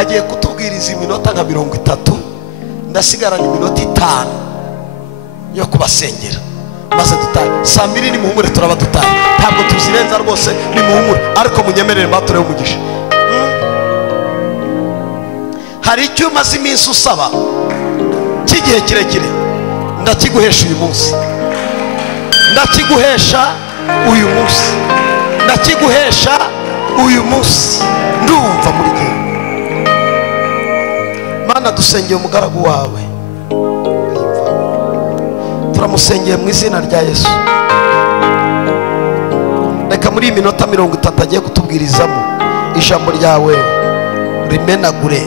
agiye kutubwiriza iminota nka 30, ndasigarana iminota 5 yo kubasengera maze dutaye. Saa 2 ni muhumure turaba dutaye, ntabwo tuzirenza rwose, ni muhumure, ariko munyemerere mbatore umugisha. Hari icyo umaze iminsi usaba cy'igihe kirekire, ndakiguhesha uyu munsi, ndakiguhesha uyu munsi, ndakiguhesha uyu munsi. Ndumva muri gihe Mana dusengeye umugaragu wawe, turamusengeye mu izina rya Yesu. Reka muri iminota 30 agiye kutubwirizamo ijambo ryawe rimenagure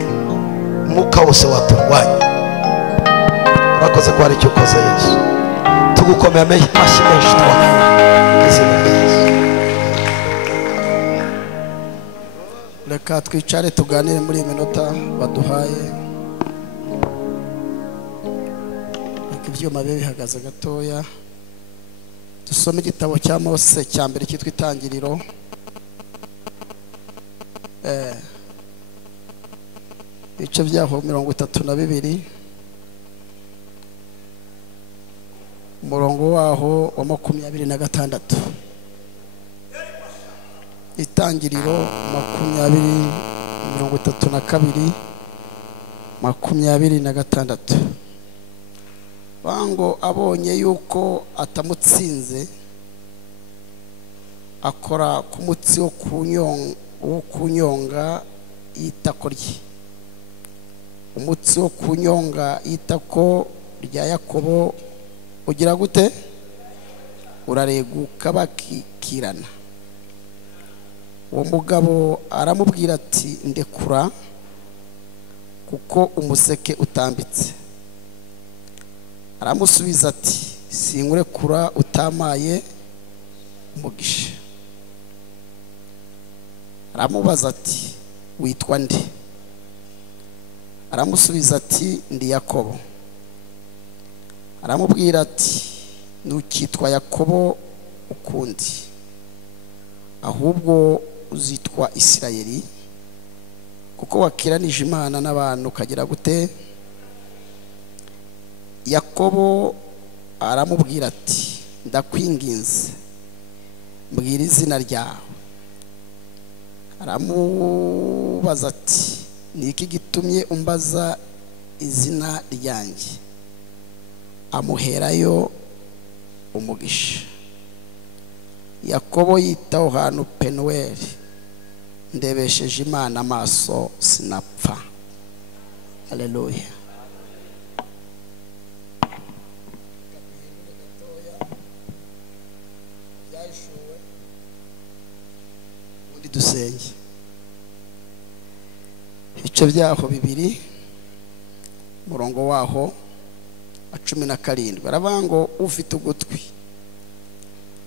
umwuka wose waturwanya. Urakoze ko hari icyo ukoze Yesu, tugukomeye amashyi menshi twahaye izina rya Yesu. Reka twicare tuganire muri iyi minota baduhaye. Reka ibyuma bibe bihagaze gatoya, dusome igitabo cya Mose cya mbere cyitwa Itangiriro. Ibice byaho 32, umurongo waho wa 26. Itangiriro 20:32-26. Bango abonye yuko atamutsinze, akora ku mutsi wo kunyonga itako rye. Umutsi wo kunyonga itako rya Yakobo ugira gute? Urareguka bakikirana. Uwo mugabo aramubwira ati ndekura kuko umuseke utambitse. Aramusubiza ati sinkurekura utamaye umugisha. Aramubaza ati witwa nde? Aramusubiza ati ndi Yakobo. Aramubwira ati ntukitwa Yakobo ukundi, ahubwo uzitwa Isirayeli, kuko wakiranije Imana n'abantu ukagira gute? Yakobo aramubwira ati ndakwinginze mbwira izina ryawe. Aramubaza ati ni iki gitumye umbaza izina ryanjye? Amuherayo umugisha. Yakobo yitaho hantu Penueli, ndebesheje Imana amaso sinapfa. Haleluya. Undi dusenge. Ibice byaho 2, umurongo waho 17. Baravango ufite ugutwi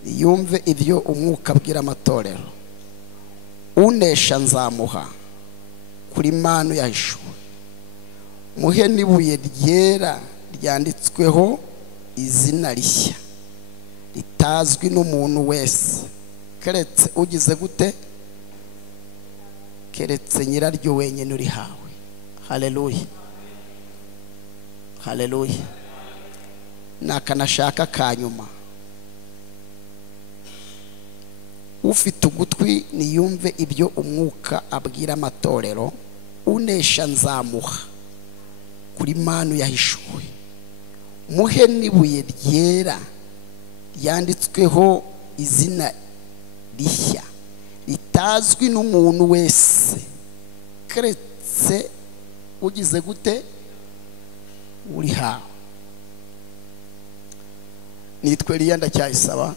yumve ibyo umwuka abwira amatorero. Unesha nzamuha kuri manu yahishuwe, muhe n'ibuye ryera ryanditsweho izina rishya ritazwi n'umuntu wese, keretse ugize gute? Keretse nyiraryo wenyine urihawe. Haleluya, haleluya. Nakanashaka kanyuma, ufite ugutwi niyumve ibyo umwuka abwira amatorero. Unesha nzamuha kuri manu yahishuwe, muhe n'ibuye ryera ryanditsweho izina rishya ritazwi n'umuntu wese, keretse ugize gute? Urihawe. Nitwa Eliya ndacyayisaba,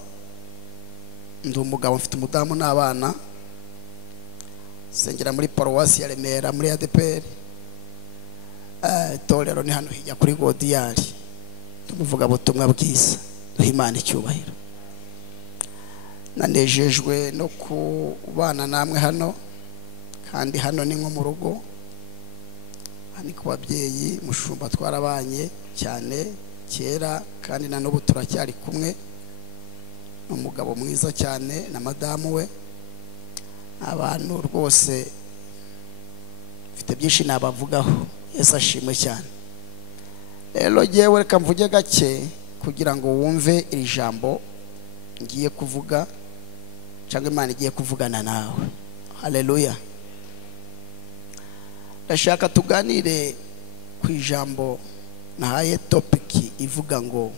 ndi umugabo mfite umudamu n'abana, sengera muri paruwasi ya Remera muri ADPR. Itorero ni hano hijya kuri Godiyari, tumuvuga butumwa bwiza, duha Imana icyubahiro. Nanejejwe no kubana namwe hano, kandi hano ni nko mu rugo, hani ku babyeyi. Mushumba twarabanye cyane kera, kandi na n'ubu turacyari kumwe. Umugabo mwiza cyane na madamu we, abantu rwose mfite byinshi nabavugaho. Yesu ashimwe cyane. Rero yewe reka mvuge gake kugira ngo wumve iri jambo ngiye kuvuga cyangwa Imana igiye kuvugana nawe. Haleluya. Ndashaka tuganire ku ijambo nahaye topic ivuga ngo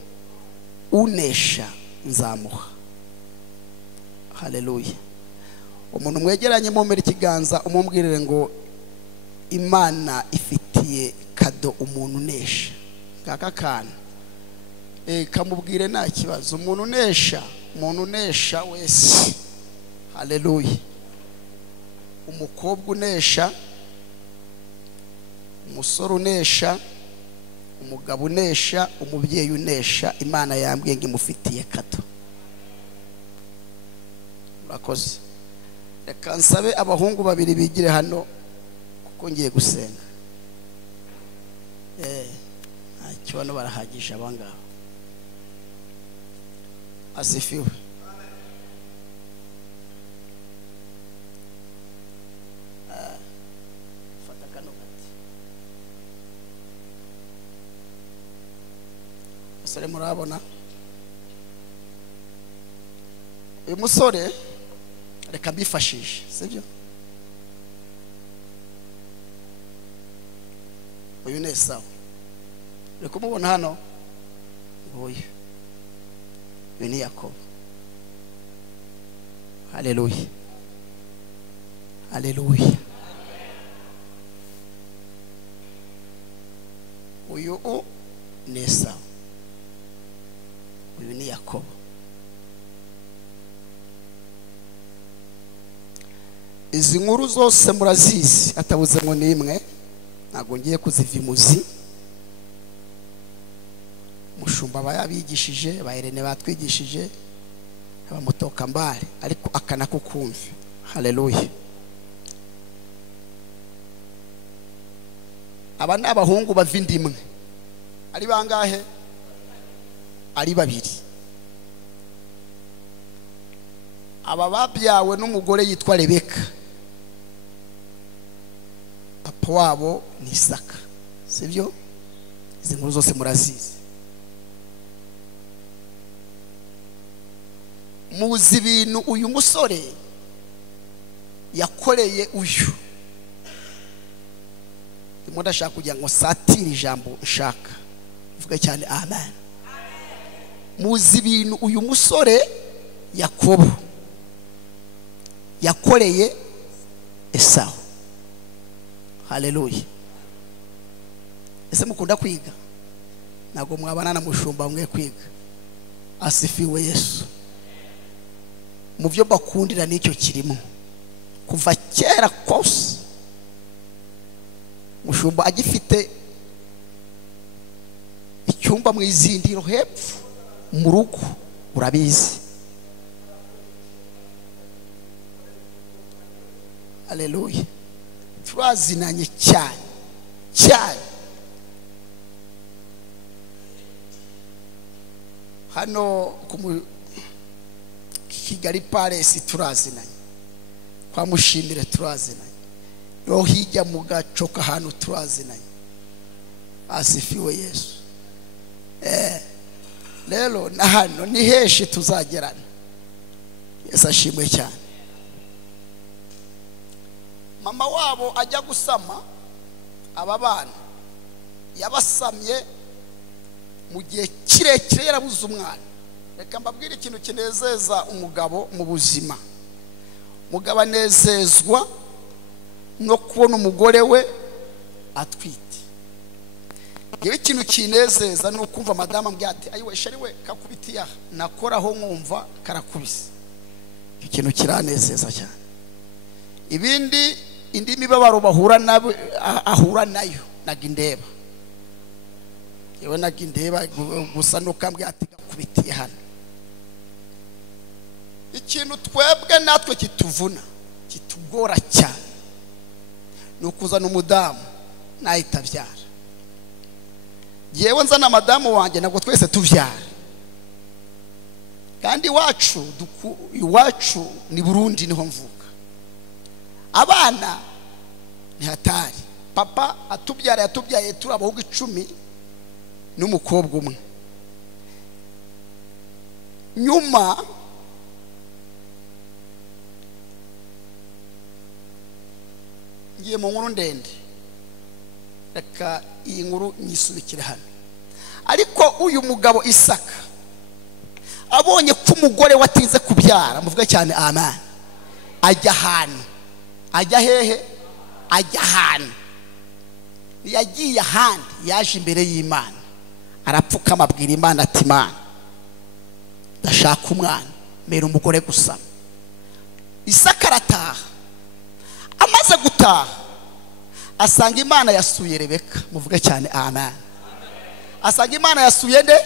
unesha nzamuha. Haleluya. Umuntu mwegeranye mu ikiganza umubwirire ngo Imana ifitiye kado umuntu unesha. Kaka kana kamubwire nta kibazo. Umuntu unesha wese. Haleluya. Umukobwa unesha, umusore unesha, umugabo unesha, umubyeyi unesha, Imana yambwiye ngo imufitiye kado. Murakoze. Reka nsabe abahungu babiri bigire hano kuko ngiye gusenga. Ntacyo bano barahagije abangaba. Asifiwe. Fata kano gati. Asore murabona? Uyu musore reka mbifashishe, sibyo? Uyu ni Esawu. Reka mubona hano. Uyu ni Yakobo. Haleluya. Haleluya. Uyu ni Esawu. Uyu ni Yakobo. Izi nkuru zose murazizi atabuze ngo nimwe. Ntago ngiye kuzivimuzi. Mushumba bayabigishije, bayirene batwigishije, abamutoka mbare ariko akana kukumva. Haleluya. Aba ni abahungu bavindimwe. Ari bangahe? Ari babiri. Aba babyawe n'umugore yitwa Rebeka. Papa wabo ni Isaka. Sibyo? Izi nkuru zose murazizi. Muzi ibintu uyu musore yakoreye uyu. Ndimo ndashaka kugira ngo satire ijambo nshaka. Vuga cyane amen. Muzi ibintu uyu musore Yakobo yakoreye Esawu. Haleluya. Ese mukunda kwiga? Nago mwabana na mushumba mwe kwiga. Asifiwe Yesu. Mu byo bakundira nicyo kirimo. Kuva kera kose mushumba agifite icyumba mu izindiro hepfo mu rugo, urabizi. Haleluya. Turazinanye cyane. Hano Kigali Palace turazinanye. Kwa Mushimire turazinanye. No hijya mu gacoka hano turazinanye. Asifiwe Yesu. Lelo na hano ni heshi tuzagerana. Yesu ashimwe cyane. Mama wabo ajya gusama aba bana yabasamye mu gihe kirekire yarabuze umwana. Reka mbabwire ikintu kinezeza umugabo mu buzima. Umugabo anezezwa no kubona umugore we atwite. Yewe ikintu kinezeza no kumva madama ambwira ati ayiwe shari we kakubitiya nakoraho nkumva karakubise. Ikintu kiranezeza cyane. Ibindi indi mibabaro bahura nabo ahura nayo nagindeba. Yewe nagindeba gusa no kambwira ati gakubitiye hano. Ikintu twebwe natwe kituvuna kitugora cyane nukuzana umudamu nahitabyara. Yewe nzana madamu wanjye nabwo twese tuvyara. Kandi iwacu ni Burundi niho mvuka. Abana ni hatari. papa yatubyaye turi abahungu 10 n'umukobwa umwe. Nyuma ngiye mu nkuru ndende, reka iyi nkuru nyisubikire hano. Ariko uyu mugabo Isaka abonye ko umugore watinze kubyara, muvuga cyane amen, ajya ahantu. Ajya hehe? Ajya ahantu. Yagiye ahandi, yaje imbere y'Imana, arapfukama abwira Imana ati Imana, ndashaka umwana, mbere umugore gusa. Isaka arataha. Amaze gutaha asanga Imana yasuye Rebeka, muvuge cyane amen. Asanga Imana yasuye nde?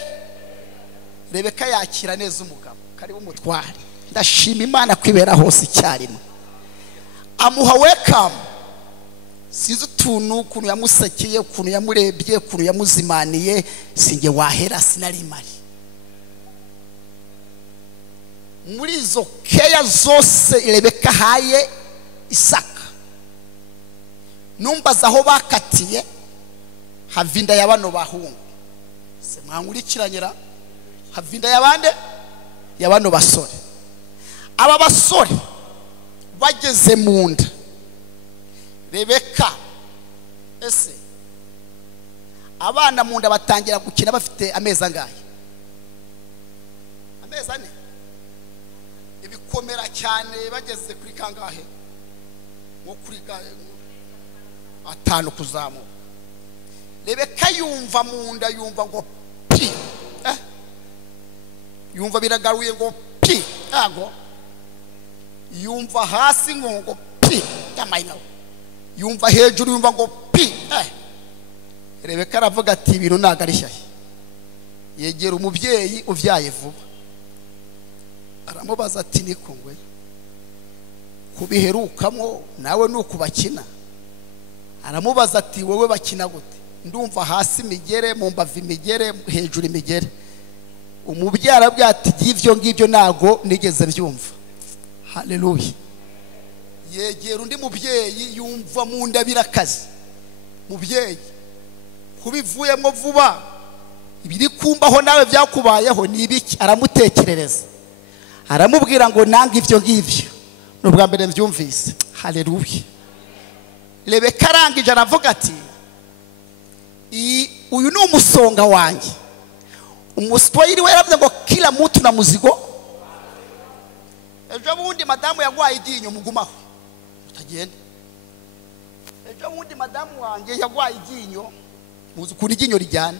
Rebeka yakira neza umugabo, karibu umutware. Ndashima Imana kwibera hose icyarimwe. Amuha welcome. Sinzi utuntu, ukuntu yamusekeye, ukuntu yamurebye, ukuntu yamuzimaniye, singe wahera sinari mari. Muri izo keya zose Rebeka haye Isaka, numbaza aho bakatiye havinda y'abano bahungu. Se mwankurikiranyira havinda y'abande y'abano basore. Aba basore bageze mu nda Rebeka, ese abana mu nda batangira gukina bafite amezi angahe? Amezi 4. Ibikomera cyane bageze kuri kangahe? Nko kuri 5 kuzamuka. Rebeka yumva mu nda, yumva ngo pi, yumva biragaruye ngo pi, ago yumva hasi ngo pi, yamayina yumva hejuru, yumva ngo pi. Rebeka aravuga ati ibintu nagarishya. Yegera umubyeyi uvyaye vuba, aramubaza ati nikongwe kubiherukamo nawe nuko bakina? Aramubaza ati wowe bakina gute? Ndumva hasi imigere, mu mbavu imigere, hejuru imigere. Umubyeyi arabwira ati givyo ngivyo nago nigeze byumva. Haleluya. Yegera undi mubyeyi, yumva mu nda birakaze. Mubyeyi kubivuyemo vuba, ibiri kumbaho nawe byakubayeho ni ibiki? Aramutekerereza, aramubwira ngo nanga ivyo ngivyo n'ubwa mbere mbyumvise. Haleluya. Rebeka arangije aravuga ati uyu ni umusonga wanjye. Umuswahili we yaravuze ngo kila mtu na muzigo. Ejo bundi madamu yagwaye iryinyo, mugumaho utagenda. Ejo bundi madamu wanjye yagwaye iryinyo, muzi kuri iryinyo rijyana,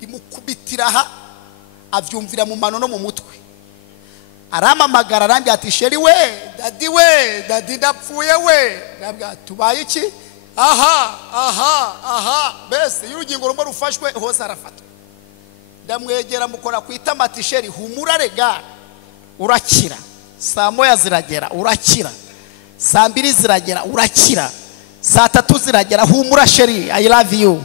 rimukubitira aha, avyumvira mu mano no mu mutwe. Aramamagara arambye ati sheri we, dadi ndapfuye we. Nabwa tubaye iki? Aha bese y'urugingo rumwe rufashwe hose arafatwa. Ndamwegera mukora kwitama ati sheri humura rega, urakira. Saa moya ziragera urakira, saa 2 ziragera urakira, saa 3 ziragera humura sheri I love you.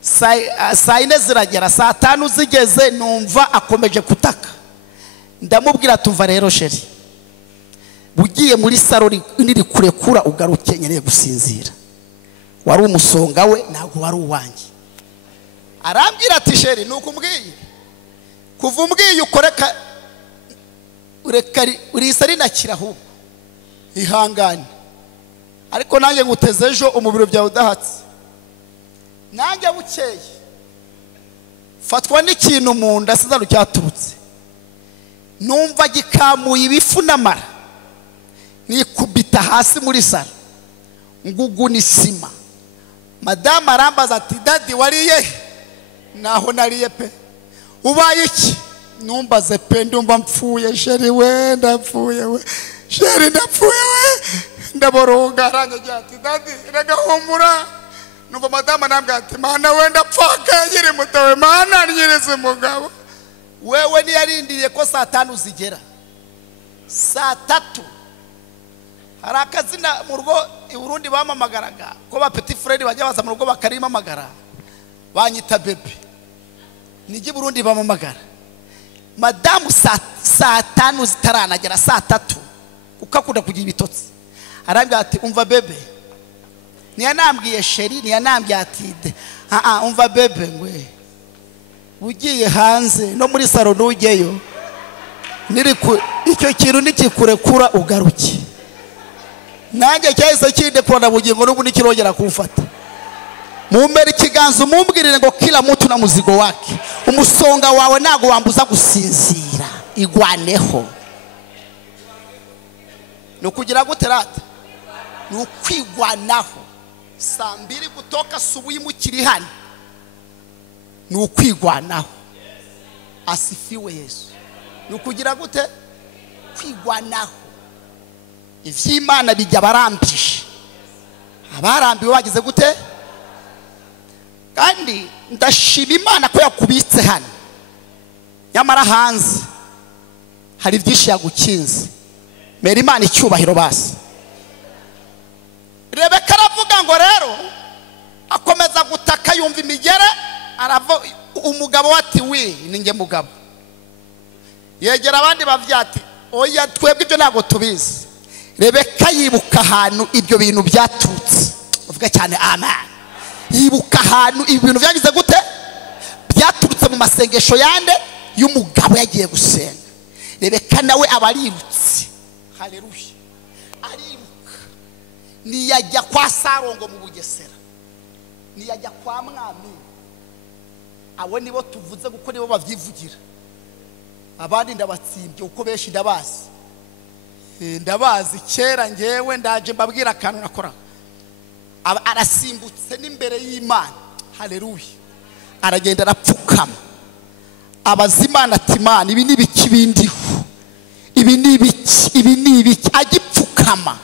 Saa 4 ziragera, saa 5 zigeze numva akomeje kutaka. Ndamubwira tuva rero sheri, bugiye muri saro niri kurekura ugaruke nyeneye gusinzira. Wari umusonga we ntabwo wari uwanjye. Arambwira ati sheri nuko umbwiye, kuva umbwiye ukoreka urekari urisari nakira ahubwo ihangane, ariko nanjye nguteze ejo umubiri byawe udahatse. Nanjye bukeye fatwa n'ikintu mu nda sinza rucyaturutse, numva gikamuye ibifu n'amara, nikubita hasi muri saro nguguna isima. Madame arambaza ati dadi wariye? Naho nariye pe. Ubaye iki? Numbaze pe ndumva mpfuye sheri we, ndapfuye we sheri, ndapfuye we, ndaboroga. Aranyagira ati dadi rega humura. Numva madame arambwira ati mana we ndapfaka nyiri mutawe, mana nyirize umugabo. Wewe niyarindiriye ko saa 5 zigera, saa 3 hari akazina mu rugo i Burundi bamamagaraga ko ba petit frère bajya baza mu rugo bakarimamagara, banyita bebe. Nigi Burundi bamamagara madamu saa 5 zitaranagera, saa 3 ukakunda kugira ibitotsi. Arambwira ati umva bebe, Niyanambwiye sheri, niyanambwiye atide. Umva bebe ngwe. Ugiye hanze no muri salo nugeyo. Icyo kintu nikikurekura ugaruke. Nanjye cyahise kindekura na bugingo n'ubu nikirongera kumfata. Mumbere ikiganza umumbwirire ngo kila mtu na muzigo wake. Umusonga wawe ntago wambuza gusinzira. Igwaneho. Nukugira gute rata? Nukwigwanaho. Saa 2 kutoka asubuhi mukiri hano. Nukwigwanaho. Asifiwe Yesu. Nukugira gute? Kwigwanaho. Ivy'Imana bijya barambisha. Abarambiwe bagize gute? Kandi ndashima Imana ko yakubitse hano. Nyamara hanze hari byinshi yagukinze. Mera Imana icyubahiro basi. Rebeka aravuga ngo rero akomeza gutaka yumva imigere, umugabo wati ninge mugabo. Yegera abandi bavyati oya twebwe ibyo ntago tubizi. Rebeka yibuka ahantu ibyo bintu byatutse. Uvuga cyane amen. Yibuka ahantu ibintu byagize gute? Byaturutse mu masengesho yande y'umugabo yagiye gusenga. Rebeka nawe abarirutse. Haleluya. Aribuka. Niyajya kwa Sarongo mu Bugesera. Niyajya kwa mwami. Abo nibo tuvuze kuko nibo bavyivugira. Abandi ndabatsimbye uko beshi ndabazi. Ndabazi kera ngewe ndaje mbabwira akantu nakora. Arasimbutse n'imbere y'Imana. Haleluya. Aragenda arapfukama. Abazimana ati Imana ibi nibiki bindiho. Ibi nibiki agipfukama.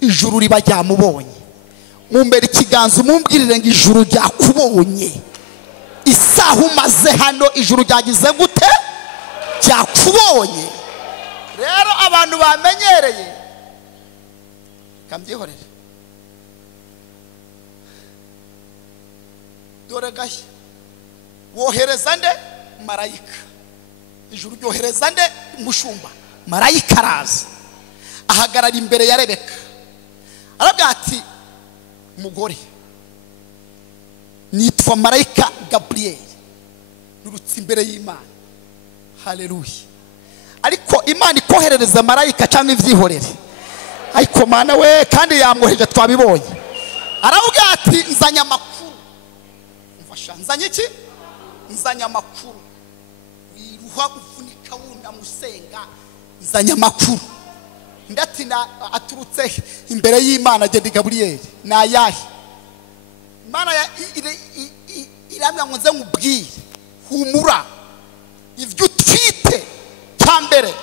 Ijuru riba ryamubonye. Mumbere ikiganza umumbwirire ngo ijuru ryakubonye. Isaha umaze hano ijuru ryagize gute? Ryakubonye. Rero abantu bamenyereye kambyihorere. Dore gashya wohereza nde? Marayika. Ijuru ryohereza nde? Mushumba. Marayika araza ahagarara imbere ya Rebeka. Aravuga ati mugore nitwa Marayika Gabriel, nurutse imbere y'Imana. Haleluya. Ariko Imana ikoherereza marayika cyangwa ivyihorere. Ariko Mana we kandi yamwoheje twabibonye. Aravuga ati nzanya makuru. Mfasha nzanye iki? Nzanya makuru. Wiruha ufunika wunda musenga. Nzanya makuru. Ndati na aturutse imbere y'Imana agenda Gabriel. Na yahi. Imana iramya ngo nze nkubwire. Humura. Ivyo utwite cyambere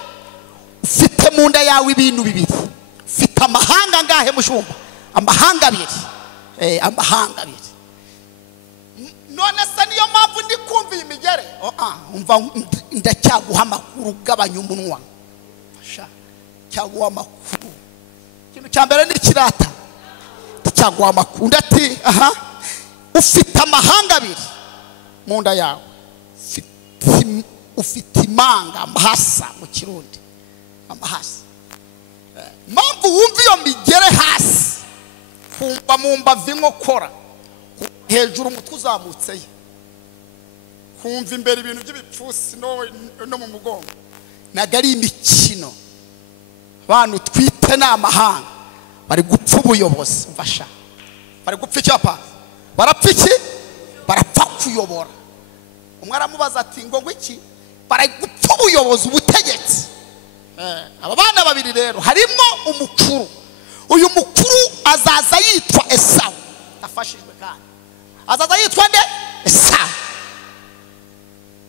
ufite mu nda yawe ibintu bibiri. Ufite amahanga ngahe mushumba? Amahanga abiri. Amahanga abiri. None se niyo mpamvu ndi kumva imigere? Umva ndacyaguha amakuru gabanya umunwa. Fasha cyaguha amakuru. Ikintu cyambere ni kirata. Ndacyaguha amakuru. Ndati ufite amahanga abiri mu nda yawe. Ufite imanga amahasa mu Kirundi. Amahasa. Mpamvu wumva iyo migere hasi. Kumva mu mbavu inkokora. Hejuru umutwe uzamutse. Kumva imbere ibintu by'ibipfusi no mu mugongo. Nagari imikino. Abantu twite n'amahanga bari gupfa ubuyobozi. Mfasha. Bari gupfa icyapa. Barapfa iki? Barapfa kuyobora. Umwe aramubaza ati ngo ngwiki? Bari gupfa ubuyobozi ubutegetsi. Aba bana babiri rero harimo umukuru. Uyu mukuru azaza yitwa Esau. Afashijwe kandi. Azaza yitwa nde? Esau.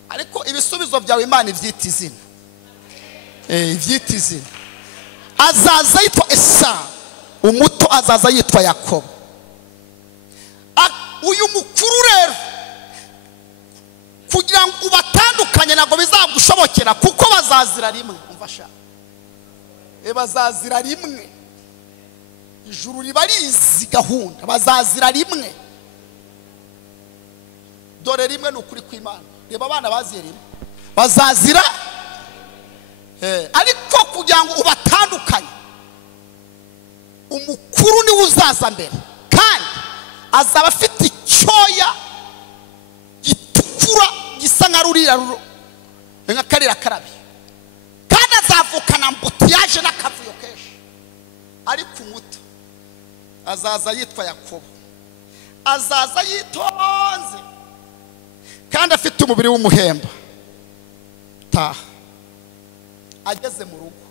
Ariko ibisubizo byawe Imana ivyita izina. Ivyita izina. Azaza yitwa Esau. Umuto azaza yitwa Yakobo. Uyu mukuru rero kugira ngo ubatandukanye nago bizagushobokera kuko bazazira rimwe. Umfasha. Bazazira rimwe. Ijuru ribarizi gahunda. Bazazira rimwe. Dore rimwe n'ukuri kw'Imana. Reba abana baziye rimwe. Bazazira ariko kugira ngo ubatandukanye umukuru ni uzaza mbere azaba afite icyoya gitukura gisa nka ruriya nka karira karabi, kandi azavukana mbutiyaje n'akavuyo kenshi. Ariko umuto azaza yitwa Yakobo, azaza yitonze kandi afite umubiri w'umuhemba. Taha ageze mu rugo,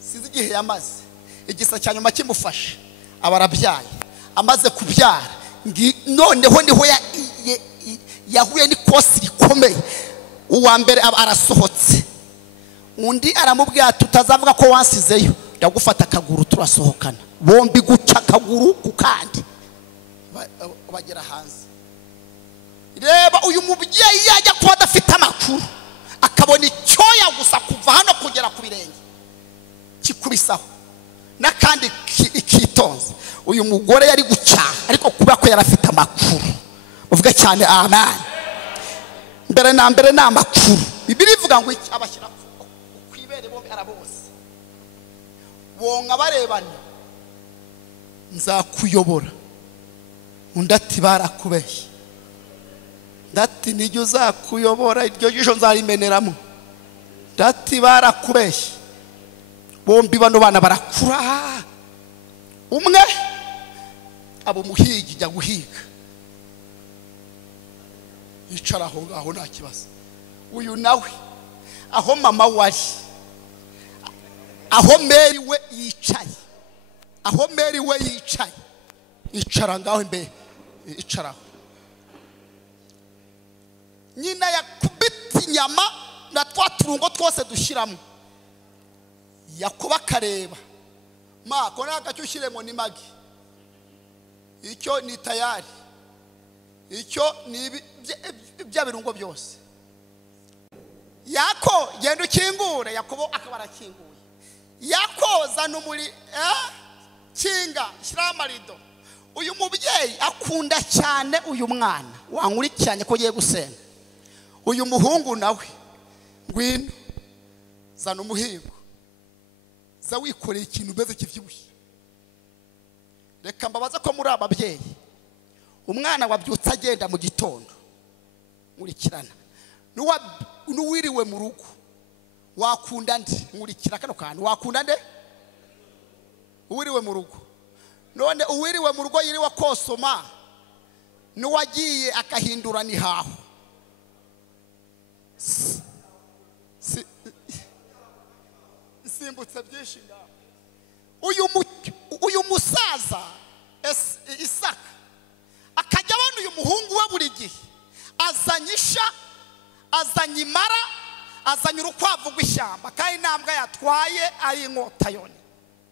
sizi igihe yamaze, igisa cya nyuma kimufashe, aba arabyaye. Amaze kubyara, noneho niho yahuye n'ikosi rikomeye. Uwa mbere arasohotse, undi aramubwira tutazavuga ko wansizeyo, ndagufata akaguru turasohokana. Bombi guca akaguru ku kandi bagera hanze. Reba uyu mubyeyi yajya kuba adafite amakuru, akabona icyoya gusa kuva hano kugera ku birenge kikubisaho n'akandi ikitonze. Uyu mugore yari gucyaha, ariko kuba ko yari afite amakuru. Uvuga cyane amen. Mbere na mbere ni amakuru. Bibiliya ivuga ngo abashyira kwibere bombi arabose, bonga barebana, nzakuyobora. Undi ati barakubeshye. Ndati nijye uzakuyobora, iryo jisho nzarimeneramo. Ndati barakubeshye. Bombi bano bana barakura. Umwe abo muhigi jya guhiga, yicara aho ngaho nta kibazo. Uyu nawe aho mama wari, aho Meri we yicaye, aho Meri we yicaye, icara ngaho imbere, icaraho. Nyina yakubita inyama na twa turungo twose dushyiramo. Yakobo akareba, ma ko nagacyo ushyiremo ni magi, icyo ni tayari, icyo ni bya birungo byose. Yako genda ukingure. Yakobo akaba arakinguye. Yako zana umuri kinga shyira amarido. Uyu mubyeyi akunda cyane uyu mwana, wankurikiranye ko giye gusenga. Uyu muhungu nawe ngwino zana umuhigo, za wikoreye ikintu mbeze kivyibushye. Reka mbabaza ko muri ababyeyi, umwana wabyutse agenda mu gitondo nkurikirana, n'uwiriwe mu rugo wakunda nde? Nkurikira kano kantu, wakunda nde? Uwiriwe mu rugo. None uwiriwe mu rugo yiriwe kosoma, n'uwagiye akahindura ni haho. Simbutse byinshi ngaho. Uyu musaza Isaka akajya abona uyu muhungu we buri gihe azanye isha, azanye imara, azanye urukwavu rw'ishyamba, kandi intambwe yatwaye ari inkota yone.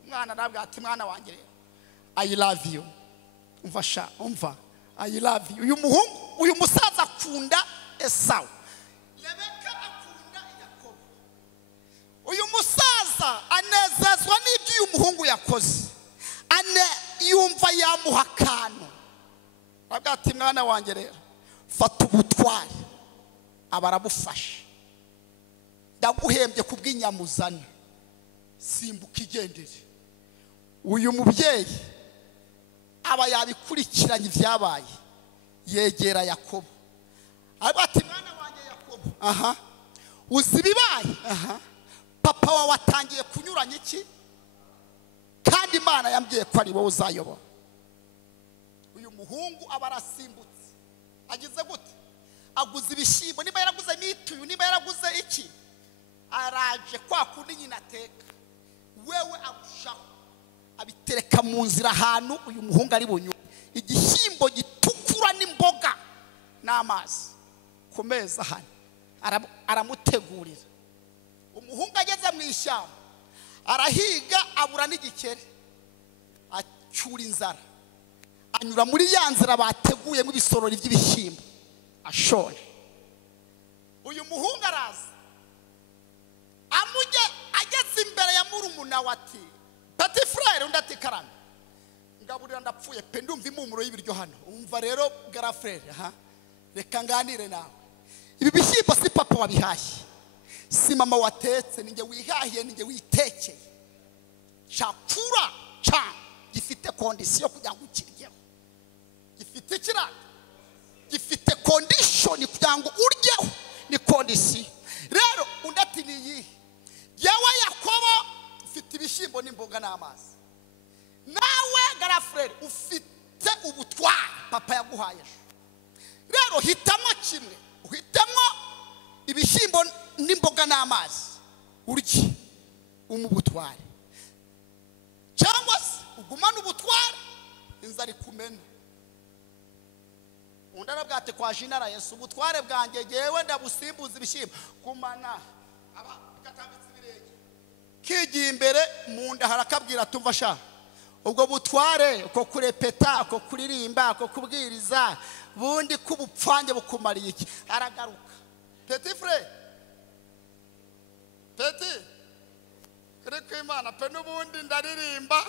Umwana nabwo ati mwana wanjye rero, I love you. Umva I love you. Uyu muhungu, uyu musaza akunda Esau, Rebeka akunda Yakobo. Uyu musaza anezezwa n'ibyo uyu muhungu yakoze, yumva yamuha akantu. Nabwo ati mwana wanjye rero, fata ubutwari, aba arabufashe. Ndaguhembye kubw'inyamuzana, simbuka igendere. Uyu mubyeyi aba yabikurikiranye ibyabaye, yegera Yakobo. Ati mwana wanjye Yakobo, uzi ibibaye? Papa wawe atangiye kunyuranya iki, kandi Imana yambwiye ko ari wowe uzayobora. Uyu muhungu aba arasimbutse, agize gute? Aguze ibishyimbo, niba yaraguze mituyu, niba yaraguze iki, araje kwa kundi nyina ateka, wewe agushaho, abitereka mu nzira ahantu uyu muhungu ari bunyure. Igishyimbo gitukura n'imboga n'amazi ku meza hano, aramutegurira. Umuhungu ageze mu ishyamba, arahiga abura n'igikeri, acyura inzara, anyura muri ya nzira bateguyemo ibisorori by'ibishyimbo, ashonje. Uyu muhungu araza, ageze imbere ya murumuna we ati petit frère, undi ati karame, ngaburira ndapfuye pe, ndumva impumuro y'ibiryo hano. Umva rero gara frère, reka nganire nawe. Ibi bishyimbo si papa wabihashye, si mama watetse, ninjye wihahiye, ninjye witekeye. Chakura gifite kondisiyo kugira ngo ukiryeho. gifite kiranga gifite condition kugira ngo uryeho ni condition rero undi ati ni iyi yewe Yakobo ufite ibishyimbo n'imboga n'amazi nawe garafrere ufite ubutware papa yaguhaye rero hitamo kimwe uhitamo ibishyimbo n'imboga n'amazi urye umubutware cyangwa se ugumana ubutware inzara ikumena undi arabwate kwa jinara Yesu ubutware bwanjye yewe ndabusimbuza ibishyimbo kumana gatambitse ibirenge kigiye imbere mu nda harakabwira tumva sha ubwo butware uko kurepeta uko kuririmba uko kubwiriza bundi kubupfange bukumariye iki aragaruka petit frère petit kuri kw'Imana pe n'ubundi ndaririmba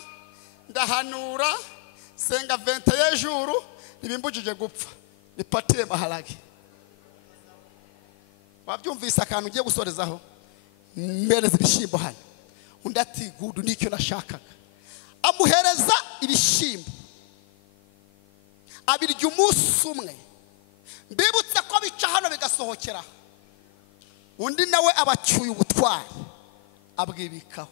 ndahanura senga 21 jours nibimbujije gupfa nipatiye maharage wabyumvise akantu ugiye gusorezaho mbereza ibishyimbo hano undi ati gudu nicyo nashakaga amuhereza ibishyimbo abirya umunsi umwe mbibutse ko bica hano bigasohokera undi nawe abacyuye ubutware abwibikaho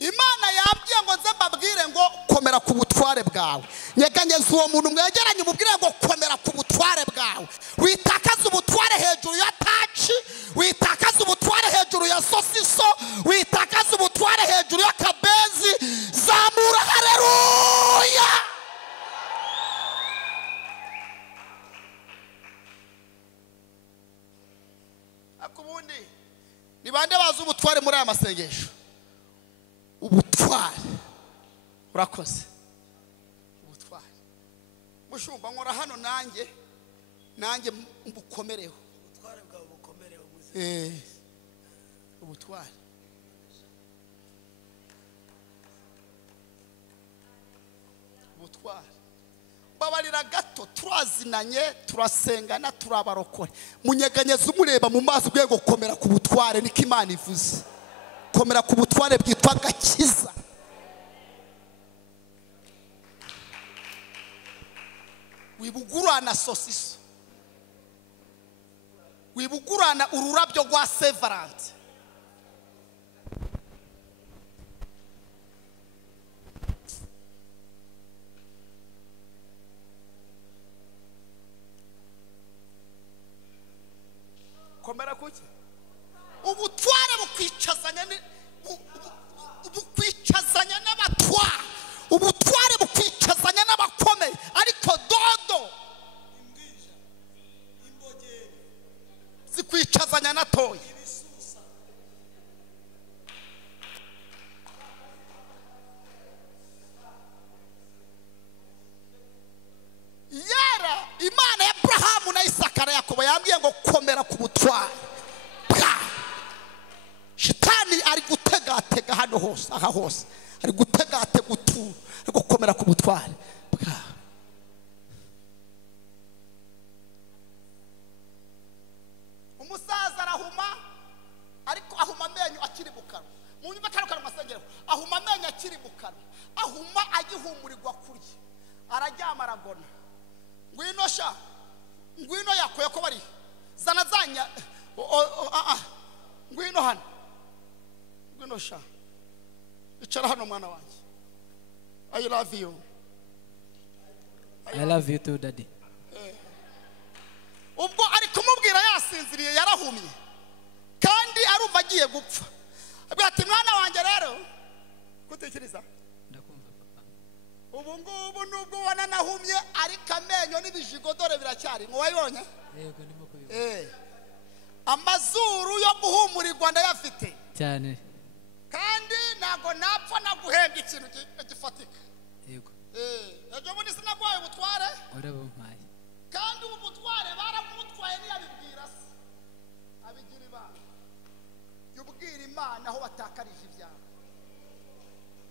Imana yambwiye ngo nze mbabwire ngo komera ku butware bwawe nyeganyeza uwo muntu mwegeranye umubwire ngo komera ku butware bwawe witakaza ubutware hejuru ya taci witakaza ubutware hejuru ya sosiso witakaza ubutware hejuru ya kabezi zamura haleluya akubundi ni bande bazi ubutware muri aya masengesho ubutware urakoze ubutware mushumba nkora hano nanjye mbukomereho ubutware bwawe bukomereho ubutware ubutware babarira gato turazinanye turasengana turabarokore munyeganyeza umureba mu maso ugiye gukomera ku butware niko Imana ivuze komera ku butware bwitwa gakiza wibugurana sosiso wibugurana ururabyo rwa Severance komera kuki ubutware bukwicazanya n'abatware ubutware bukwicazanya n'abakomeye ariko dodo zikwicazanya na toyi yera Imana ya Abrahamu na Isaka na Yakobo yambwiye ngo komera ku butware shitani ari gutegatega hano hose aha hose ari gutegatega utuntu ari gukomera ku butware umusaza arahuma ariko ahuma amenyo akiri mu kanwa mu nyuma karukana masengero ahuma amenyo akiri mu kanwa ahuma agihumurirwa kurya araryama aragona ngwino sha ngwino yakoye ko bari zana zanya ngwino hano ngwino sha icara hano mwana wanjye I love you too daddy ubwo ari kumubwira yasinziriye yarahumye kandi arumva agiye gupfa abwira ati mwana wanjye rero gutekereza ndakumva papa ubu ngubu nubwo ubona nahumye ariko amenyo n'ibijigodore biracyari ngo wayibonye yego ndimo kubibona amazuru yo guhumurirwa ndayafite cyane kandi nago napfa naguhembye ikintu gifatika yego ejo bundi sinagwaye ubutware urabumpaye kandi ubu butware baramutwaye ntiyabibwira se abigira ibanga yubwira Imana aho batakarije ibyawe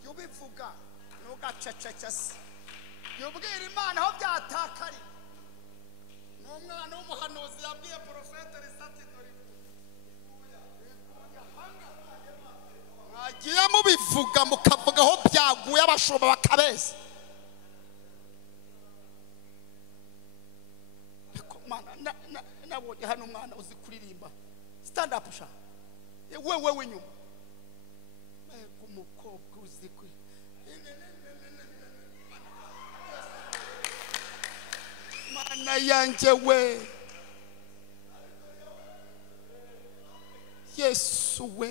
yubivuga nugacacacya se yubwira Imana aho byatakari n'umwana w'umuhanuzi yabwiye profete risati dori agiye mubivuga mukavuga aho byaguye abashumba bakabeza nabonye hano umwana uzi kuririmba stand up sha wewe w'inyuma umukobwa uzi kuri mana yanjye we Yesu we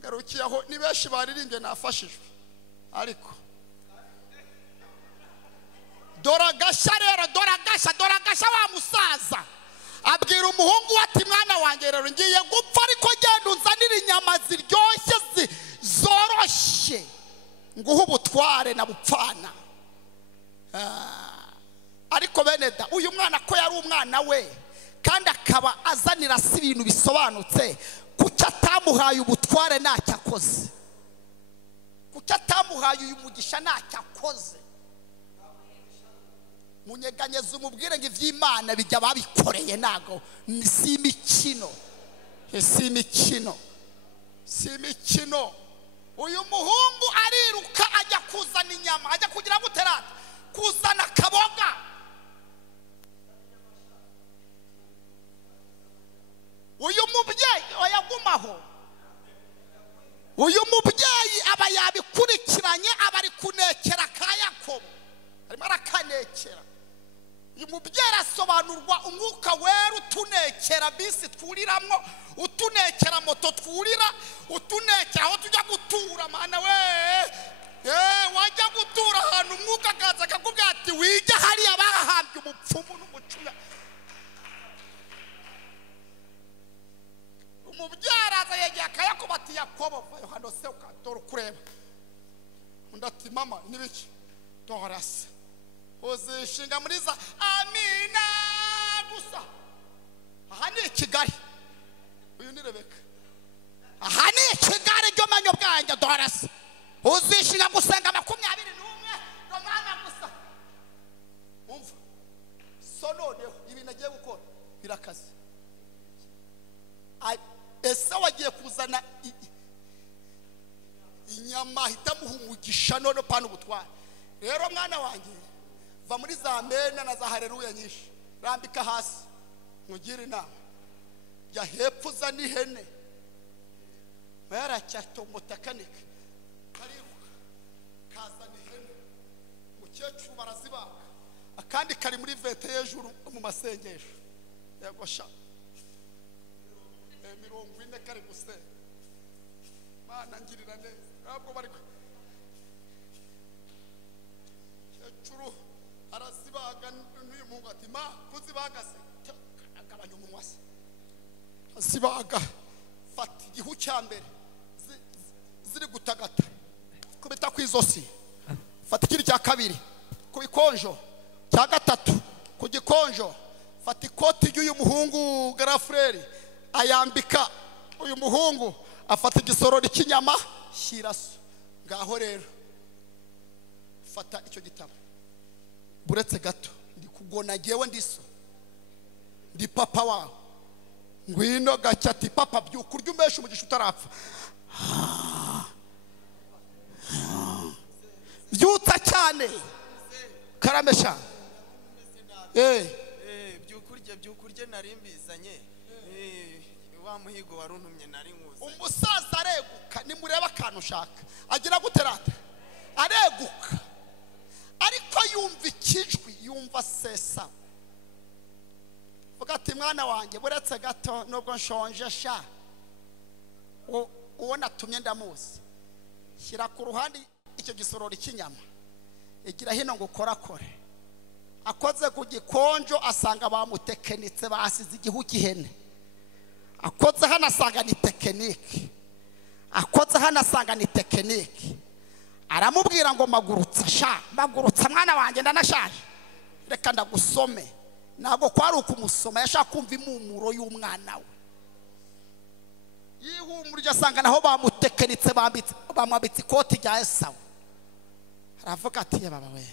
garukiyaho ni benshi baririmbye nafashijwe ariko doragasha rero doragasha wa musaza abwira umuhungu ati mwana wanjye rero ngiye gupfa ariko genda unzanire inyama ziryoshye zoroshye nguhe ubutware na bupfana ariko beneda uyu mwana ko yari umwana we kandi akaba azanira si ibintu bisobanutse kuki atamuhaye ubutware ntacyo akoze kuki atamuhaye uyu mugisha ntacyo akoze munyeganyeze umubwire ngo iby'Imana bijya babikoreye nago si imikino uyu muhungu ariruka ajya kuzana inyama ajya kugira guterata kuzana kaboga uyu mubyeyi oyagumaho uyu mubyeyi aba yabikurikiranye aba ari kunekera ka Yakobo arimo arakanekera uyu mubyeyi asobanurwa umwuka wera utunekera bisi twuriramwo utunekera moto twurira utunekera aho tujya gutura mana we wajya gutura ahantu umwuka akaza akakubwira ati wijya hariya bahahambye umupfumu n'umucura umubyeyi aza yegeye akayakobo ati Yakobo vayo hano se ukadora kureba undi ati mama nibiki dorase uzishinga muri za amina gusa aha ni Kigali uyu ni Rebeka aha ni Kigali ryo manyo bwanjye dorase uzishinga gusenga 21 romana gusa umva sononeho ibi nagiye gukora birakaze ese wagiye kuzana inyama hitamuha umugisha none pana ubutware rero mwana wanjye va muri za mena na za haleluya nyinshi rambika hasi mugira inama ya hepfo za n'ihene baracyatomota kanike karibuka kaza n'ihene mukecuru barazibaga akandi kari muri vete hejuru mu masengesho yego sha 40 kari gusenga mana ngirira neza ntabwo bari kecuru arazibaga n'uyu muhungu ati ma kuzibagase agabanya umunwa se zibaga fata igihu cya mbere ziri gutagata kubita kwizosi fata ikiri cya kabiri ku bikonjo cya gatatu ku gikonjo fata ikoti y'uyu muhungu garafreri ayambika uyu muhungu afata igisorori cy'inyama shiraso ngaho rero fata icyo gitabo buretse gato ndi kugona jewe ndiso ndi papa wawe ngwino gacyati papa byukurya umesha umugisha utarapfa byutsa cyane karamesha byukurye narimbizanye wa muhigo waruntumye nari nkuze umusaza areguka nimureba akantu ushaka agira guterata areguka ariko yumva ikijwi yumva sesa vuga ati mwana wanjye buretse gato nubwo nshonje sha uwo natumye ndamuzi shyira ku ruhande icyo gisorori cy'inyama igira hino ngo korakore akoze ku gikonjo asanga bamutekenitse basize igihu cy'ihene akoze hano asanga ni tekinike akoze hano asanga ni tekinike aramubwira ngo magurutsa mwana wanjye ndanashaje reka ndagusome ntabwo kwari ukumusoma yashaka kumva impumuro y'umwana we yihumurije asanga naho bamutekenitse bamwambitse ikoti rya Esawu aravuga ati baba we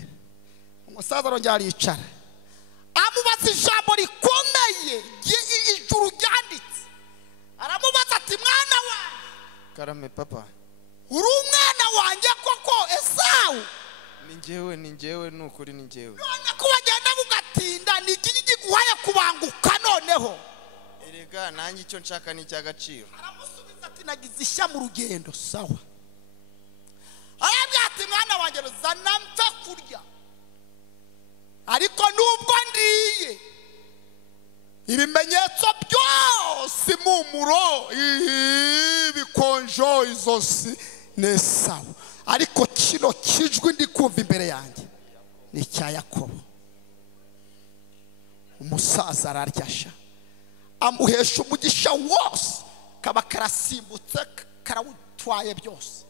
umusaza arongera aricara amubaza ijambo rikomeye ijuru ryanditse aramubaza ati mwana wa karame papa uri umwana wanjye koko Esawu ni njyewe nukuri ni njyewe. none ko wagenda mugatinda ni iki giguhaye kubanguka noneho Erega nanjye icyo nshaka ni cy'agaciro. aramusubiza ati nagize ishya mu rugendo sawa arabwira ati mwana wanjye zana mfe kurya ariko nubwo ndiye ibimenyetso byose impumuro bikonjo izosi n'Esawu ariko kino kijwi ndi kumva imbere yanjye ni icya Yakobo. Umusaza araryasha amuhesha umugisha wose kaba karasimbutse karawutwaye byose.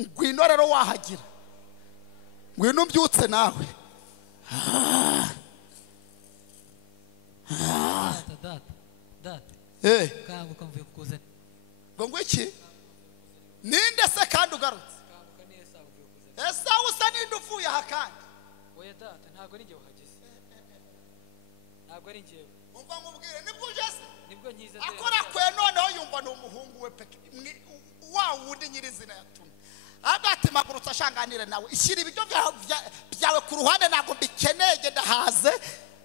Ngwino rero wahagira, ngwino mbyutse nawe. Data kanguka mvuye kukuzana. Ngo iki ninde se kandi ugarutse? Kanguka ni Esawu mvuye kukuzana. Esawu usa ninde uvuye aha kandi? Oya data ntago ari njye wahageze. Ntago ari njyewe. Umva nkubwire nibwo uje se? Nibwo nkiza. Akora kwe noneho yumva ni umuhungu we peke. Wa wundi nyirizina yatumye. Agati magurutse ashanganire nawe. Ishyira ibyo byawe ku ruhande ntago mbikeneye genda haze.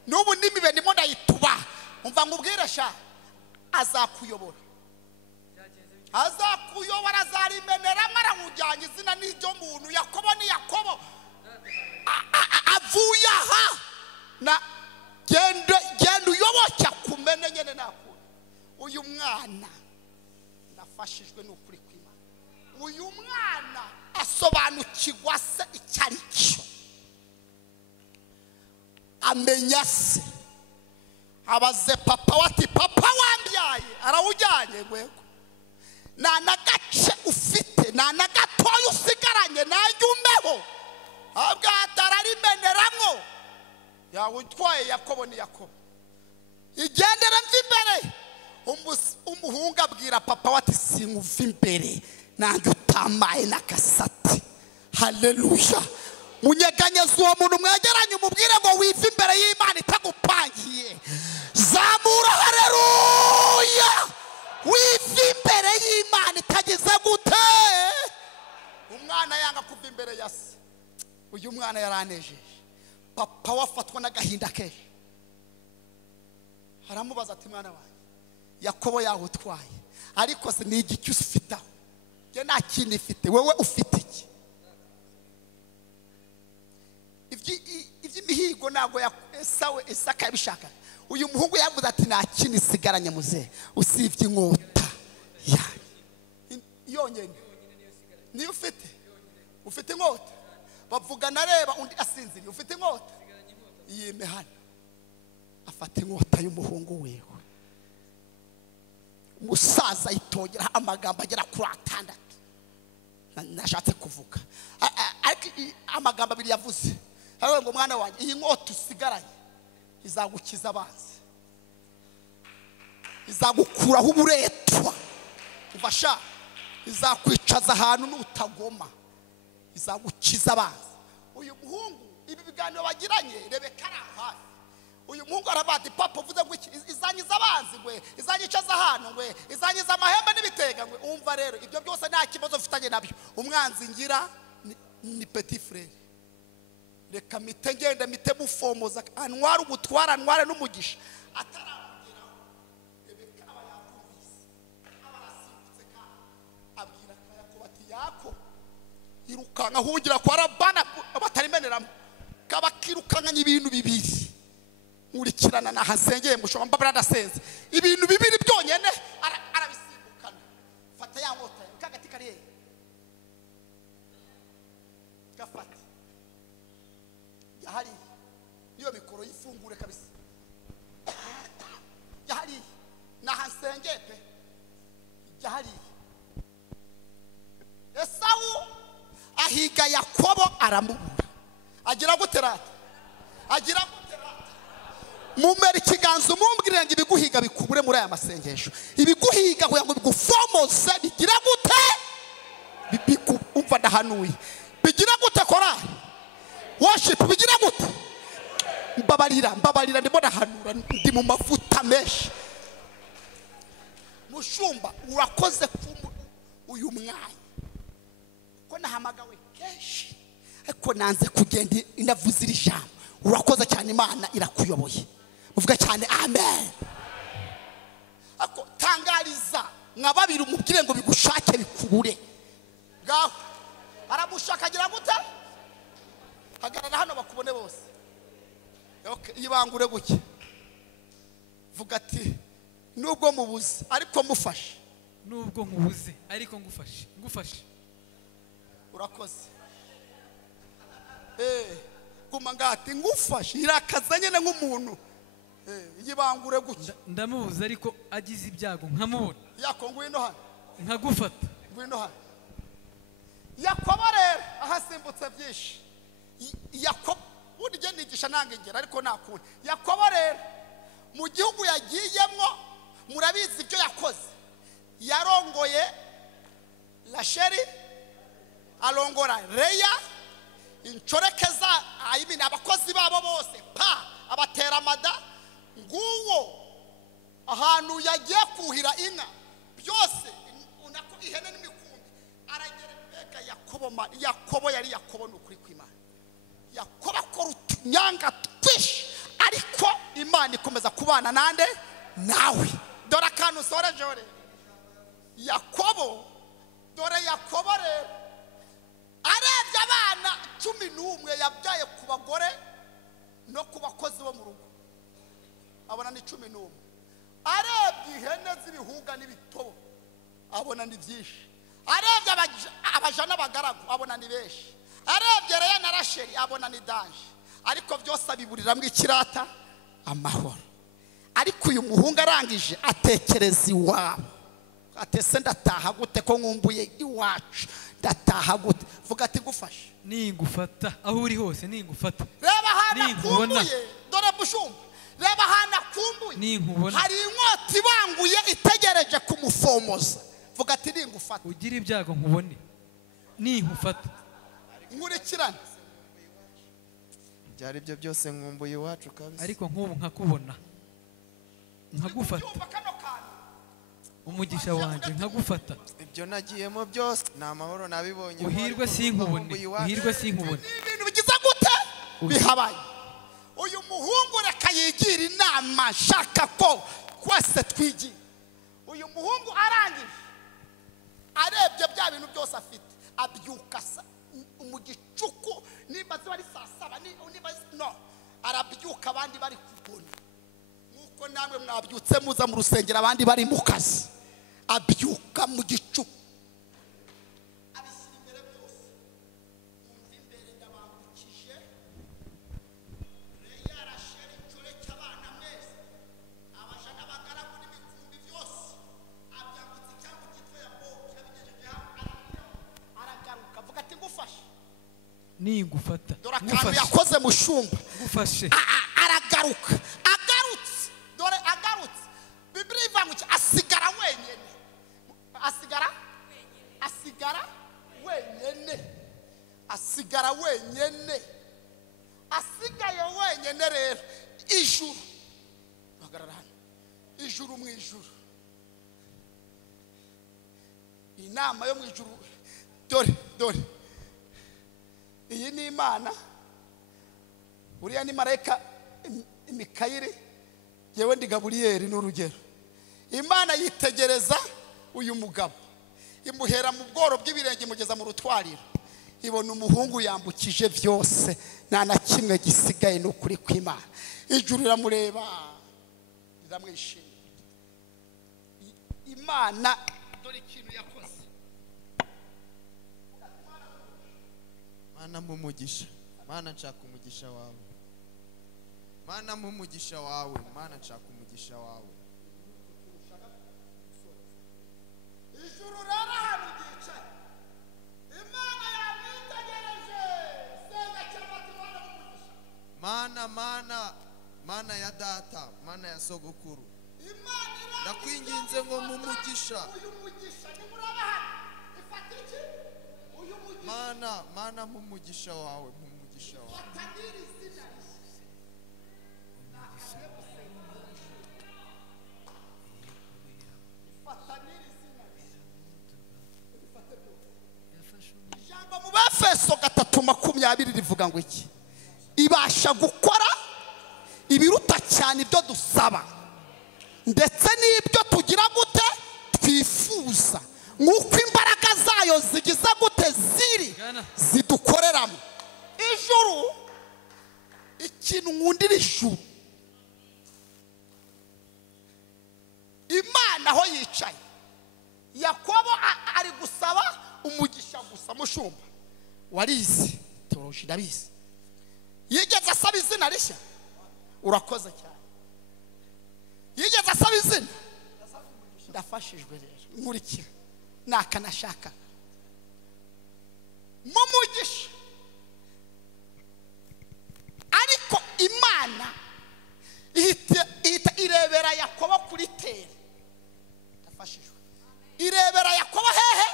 Nubu nimibe ndimo ndayituba. Umva nkubwire sha azakuyobora. Azakuyobora azarimenera maramujyanye izina n'iryo muntu Yakobo ni Yakobo. Avuye aha na genda uyoboke kumene nyene nakuri. Uyu mwana nafashijwe n'ukuri kw'Imana. Uyu mwana asobanukirwa se icyari cyo. Amenya se. Abaze papa wati papa wambyaye arawujyanye gwego. Na nagace ufite na nagatoyo usigaranye najyumeho. Abwa atararimeneramwo. Yawutwaye Yakobo ni Yakobo. Igendera mvimbere. Umuhungu abwira papa wati sinkuva imbere nanjye utamaye nakasati. Haleluya. Munyeganyeza uwo muntu mwegeranye umubwire ngo wiva imbere y'Imana itagupangiye. Zamura haleluya. Wiva imbere y'Imana itagize gute. Umwana yanga kuva imbere ya se. Uyu mwana yaranejeje. Papa wafatwa n'agahinda ke. Haramubaza ati mwana wanjye Yakobo yawutwaye ariko se ni igiki ufite aho? Je nta kintu ifite, wewe ufite iki? Iby'imihigo nago ya Esawu Isaka bishaka. Uyu muhungu yavuze ati nta kintu isigaranye muze usivye inkota ya yonyene. Ni ufite inkota? Bavuga nareba undi asinziriye ufite inkota? Yime hano afata inkota y'umuhungu wewe. Umusaza itongera amagambo agera kuri 6 nashatse kuvuga ariko amagambo abiri yavuze aho ngo mwana wanjye iyi nkota usigaranye izagukiza abanzi, izagukuraho uburetwa uvasha, izakwicaza ahantu n'utagoma, izagukiza abanzi. Uyu muhungu ibi biganiro bagiranye Rebeka hafi. Uyu muhungu arabati papa uvuze ngo iki izanyiza abanzi ngwe izanyicaza hano ngwe izanyiza amahembe n'ibitega ngwe. Umva rero ibyo byose nta kibazo mfitanye nabyo. Umwanzi ngira ni petit frère. Reka mite ngende mite mufomoza antwara ubutwara antware n'umugisha ataramugeraho. Rebeka aba yakumvise abarasimbutse ka abwira Yakobo ati Yakobo irukanka hungira kwa Labana batarimeneramo kabakirukanganye ibintu bibiri. Urikirana na hasengeye mushomba bradasenze ibintu bibiri byonyene arabisimbukana. Fata ya nkota kagati kariye gafata yahari iyo mikoro yifungure kabisa yahari na hasengeye pe yahari. Esawu ahiga Yakobo aramubura agira gutera agira mumera ikiganza umumbwirira ngo ibiguhiga bikubure muri aya masengesho. Ibiguhiga kugira ngo bigufomoze bigira gute umva ndahanuye bigira gute kora worship bigira gute mbabarira ndimo ndahanura ndi mu mavuta menshi. Mushumba urakoze uyu mwanya ko nahamagawe kenshi ariko nanze kugenda inavuze iri jambo. Urakoze cyane, Imana irakuyoboye. Uvuga cyane amen. Ako tangariza nka babiri umubwire ngo bigushake bikubure. Ngaho aramushaka agira gute? Hagarara hano bakubone bose. Okay, yibangure guke. Vuga ati nubwo mubuze ariko mufashe. Nubwo nkubuze ariko ngufashe. Urakoze. Guma ngati ngufashe irakaza nyene nk'umuntu. Yibangure guke. Ndamubuze ariko agize ibyago nkamubona. Yako ngwino hano. Nkagufata. Ngwino hano. Yakobo rero ahasimbutse byinshi. Yakobo urije nigisha nangengera ariko nakunda. Yakobo rero mu gihugu yagiyemwo murabizi ibyo yakoze. Yarongoye Rasheli, alongora Leya, incorekeza ayibina abakozi babo bose pa abatera amada. Nguwo ahantu yagiye kuhira inka byose unako ihene n'imikumbi aragera beka Yakobo yari Yakobo n'ukuri kw'Imana. Yakobo akora utunyanga twishi ariko Imana ikomeza kubana nande nawe. Dore akantu soreje ore Yakobo, dore Yakobo rero arebye abana 11 yabyaye ku bagore no ku bakozi bo mu rugo. Abona ni 11. Arebye ihene z'ibihuga n'ibitobo abona ni byinshi. Arebye abajana n'abagaragu abona ni benshi. Arebye Leya na Rasheli abona ni danje. Ariko byose abiburiramwe ikirata amahoro. Ariko uyu muhungu arangije atekereza iwabo. Atese ndataha gute ko nkumbuye iwacu? Ndataha gute? Vuga ati gufasha. Ningufata aho uri hose ningufata. Reba hana kumbuye. Dore bushumba. Reba hana kumbuye. Ninkubona. Hari inkota ibanguye itegereje kumufomoza. Vuga ati ningufata. Ugira ibyago nkubone. Ninkufata. Nkurikirana. byari byo byose nkumbuye iwacu kabisa. Ariko nk'ubu nkakubona. Nkagufata. Umugisha wanje nkagufata. Ibyo nagiyemo byose na mahoro nabibonye. Uhirwe sinkubone. Uhirwe sinkubone. Ibintu bigize gute? Bihabaye. Uyu muhungu reka yigira inama shaka ko kwese twigi. Uyu muhungu arangije arebye bya bintu byose afite abyuka mu gicuku nimba bari saa 7 niba no arabyuka abandi bari kubona. Nkuko namwe mwabyutse muza mu rusengero abandi bari mu kazi. Abyuka mu gicuku abishyira imbere byose. Umva imbere ndabambukije Leya Rasheli ncure cy'abana mwese abaja n'abagaragu n'imikumbi byose abyambutse cyangwa kitwe ya bo cyabigejeje aragaruka vuga ati ngufashe. Ningufata. Dore akantu yakoze mushumba. Ngufashe. Aragaruka. Agarutse. Dore agarutse. Bibiri ivanguki asigara wenyene. Asigara wenyene. Asigaye wenyene rero ijuru. Bagarara hano. Ijuru mu ijuru. Inama yo mu ijuru. Dore. Iyi ni Imana. Uriya ni marayika Mikayeli. Yewe ndi Gaburiyeli n'urugero. Imana yitegereza uyu mugabo. Imuhera mu bworo bw'ibirenge mugeza mu rutwariro. Ibona umuhungu yambukije byose nta na kimwe gisigaye n'ukuri kw'Imana. Ijuru riramureba riramwishimira. Imana dore ikintu yakoze. Mana mumugisha. Mana nshaka umugisha wawe. Mana mumugisha wawe. Mana nshaka umugisha wawe. Ijuru rero hano gicaye. Imana yamwitegereje. Senga cy'amata Imana mumugisha. Mana ya data, Mana ya sogokuru. Imana ndakwinginze ngo mumugisha. Uyu mugisha ni murabahana. Ifata iki? Uyu mugisha. Mana mumugisha wawe, mumugisha wawe. Fatadiri Izina. ijambo mu Befeso 3:20 rivuga ngo iki? Ibasha gukora ibiruta cyane ibyo dusaba ndetse n'ibyo tugira gute twifuza, nk'uko imbaraga zayo zigize gute ziri zidukoreramo. Ijuru, ikintu nkundira ijuru, Imana aho yicaye, Yakobo ari gusaba umugisha gusa. Mushumba warizi teoloji ndabizi, yigeze asaba izina rishya? Urakoze cyane. Yigeze asaba izina? Ndafashijwe rero, nkurikira nakanashaka mu mugisha. Ariko Imana ihita irebera Yakobo kuri tere. Ndafashijwe. Irebera Yakobo hehe?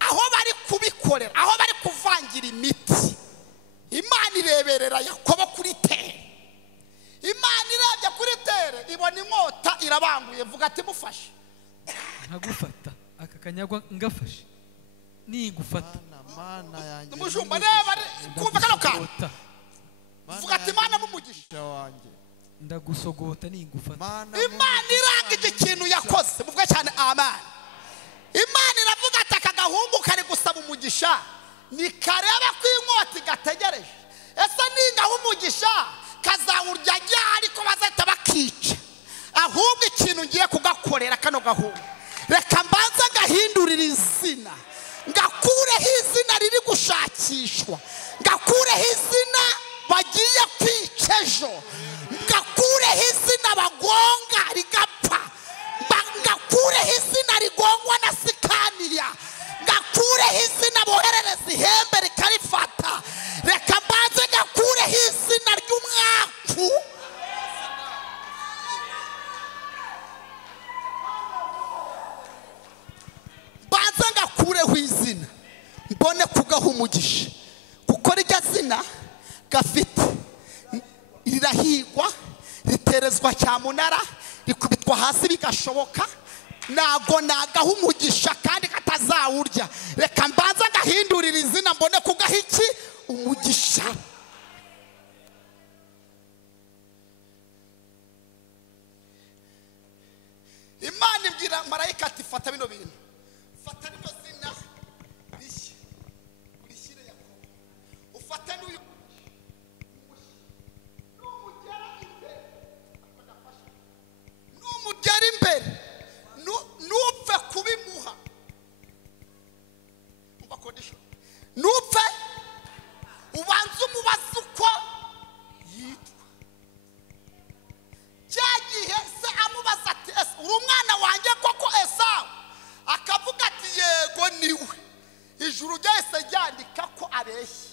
Aho bari kubikorera, aho bari kuvangira imiti, Imana ireberera Yakobo kuri tere. Imana irebye kuri tere, ibona inkota irabanguye, vuga ati mufashe. Nkagufata aka kanyagwa ngafashe nigufata. Mana yanjye. Mushumba reba kumva kano kana. Vuga ati Mana mumugisha wanjye. Ndagusogota nigufata. Imana irangije ikintu yakoze, muvuga cyane amen. Imana iravuga ati aka gahungu kari gusaba umugisha, ni kareba ko inkota igategereje. Ese ningaho umugisha kazawurya ryari ko bazahita bakica? Ahubwo ikintu ngiye kugakorera kano gahungu, reka mbanza ngahindurira izina, ngakureho izina riri gushakishwa, ngakureho izina bagiye kwica ejo, ngakureho izina bagonga rigapfa, ngakureho izina rigongwa na Sikaniya, ngakureho izina boherereza ihembe rikarifata. Reka mbanze ngakureho izina ry'umwaku, mbanze ngakureho izina mbone kugaha umugisha, kuko rijya zina gafite rirahigwa, riterezwa cyamunara, rikubitwa hasi bigashoboka. Nago nagaha umugisha kandi katazawurya. Reka mbanza ngahindurira izina mbone kugaha iki? Umugisha. Imana ibwira marayika ati fata bino bintu, fata rino zina rishya urishyire Yakobo, ufate n'uyu numugera imbere nupfe kubimuha. Umva condition, nupfe ubanza umubaza uko yitwa. Cyagihe se amubaza ati ese uri umwana wanjye koko Esawu? Akavuga ati yego niwe. Ijuru ryahise ryandika ko abeshye.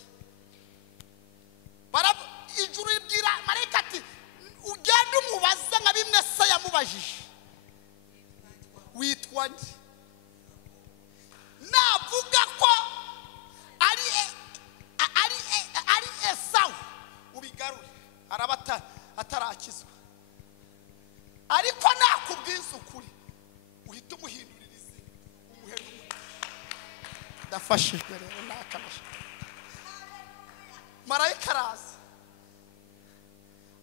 Ijuru ibwira marayika ati ugende umubaze nka bimwe se yamubajije, witwa nde? Navuga ko ari Esawu ubigarure, araba atarakizwa. Ariko nakubwiza ukuri uhita umuhindurira izina, umuheruka. Ndafashijwe rero nakabasha. Marayika araza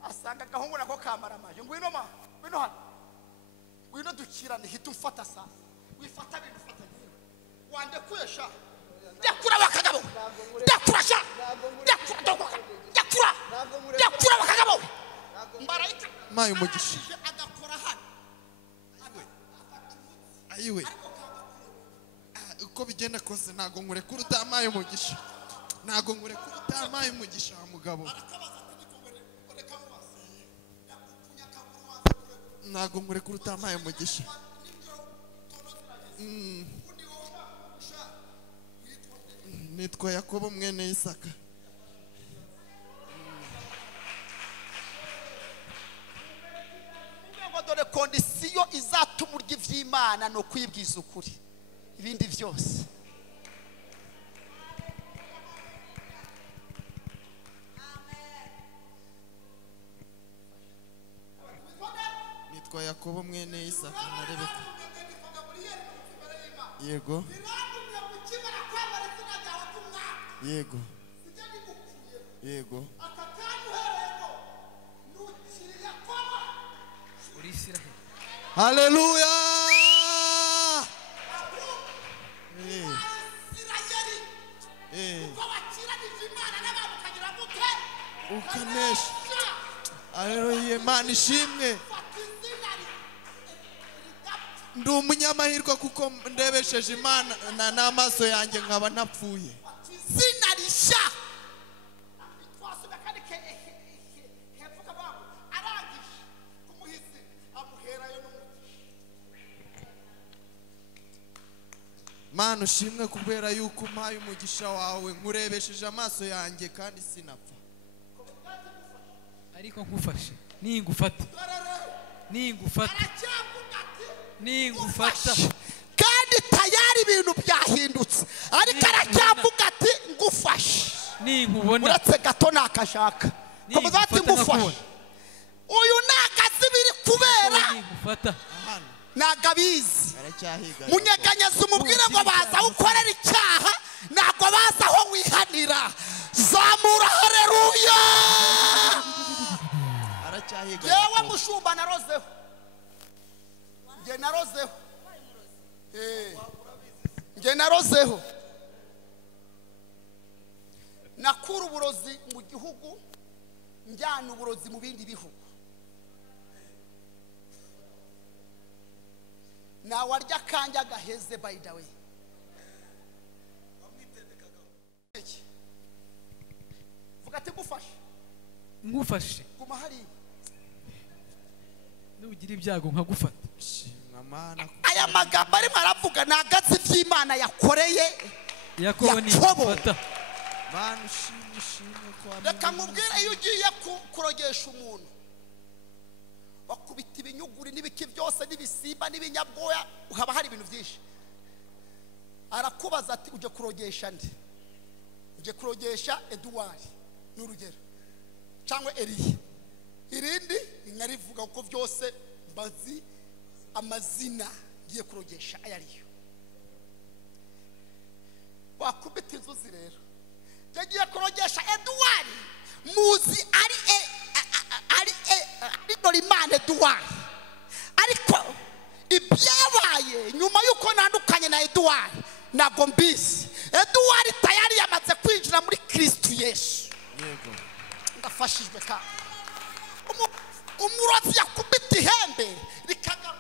asanga agahungu nako kamaramaje, ngwino ma, ngwino hano, ngwino dukirane, hita umfata sasa. Wifata bintu ufata nyewe, wandekuye sha, ndakura bakagabo, ndakura sha, ndakura bakagabo. Marayika maye umugisha agakora hano, ayiwe. Uko bigenda kose ntago nkurekura utamaye umugisha, ntago nkurekura utamaye umugisha wa mugabo, ntago nkurekura utamaye umugisha. Nitwa Yakobo mwene Isaka. Dore kondisiyo izatuma urya iby'Imana no kwibwiza ukuri, ibindi byose. Nitwa Yakobo mwene Isaka na Rebeka. Yego. yego yego uri Isiraheli. haleluya ukanesha haleluya Imana ishimwe ndi umunyamahirwe kuko ndebesheje Imana n'amaso yanjye nkaba napfuye izina rishya Mana ushimwe kubera yuko umpaye umugisha wawe nkurebesheje amaso yanjye kandi sinapfa ariko nkufashe ningufata kandi tayari ibintu byahindutse ariko aracyavuga ati ngufashe ninkubona uretse gato nakashaka komeza ati ngufashe uyu nakazi biri kubera ningufata nagabizi aracyahiga munyeganyeza umubwire ngo baza ukorera icyaha ntabwo baza aho wihanira zamura haleluya aracyahiga yewe mushumba narozeho nge narozeho nakura uburozi mu gihugu njyana uburozi mu bindi bihugu nawarya kanja gaheze by the way vuga ati ngufashe guma hari nugira ibyago nkagufata aya magambo arimo aravuga nagazi by'Imana yakoreye Yakobo ningufata Mana ushimwe kwa reka nkubwire iyo ugiye kurogesha umuntu bakubita ibinyuguri n'ibiki byose n'ibisimba n'ibinyabwoya haba hari ibintu byinshi arakubaza ati uje kurogesha nde uje kurogesha Edouard n'urugero cyangwa Eliya irindi nkarivuga uko byose bazi amazina ngiye kurogesha ayariyo bakubita inzuzi rero yagiye kurogesha Edouard muzi ari Imana Edouard ariko ibyabaye nyuma yuko nandukanye na Edouard nago mbizi Edouard tayari yamaze kwinjira muri Kristo Yesu yego ndafashijwe ka umurozi yakubita ihembe rikanga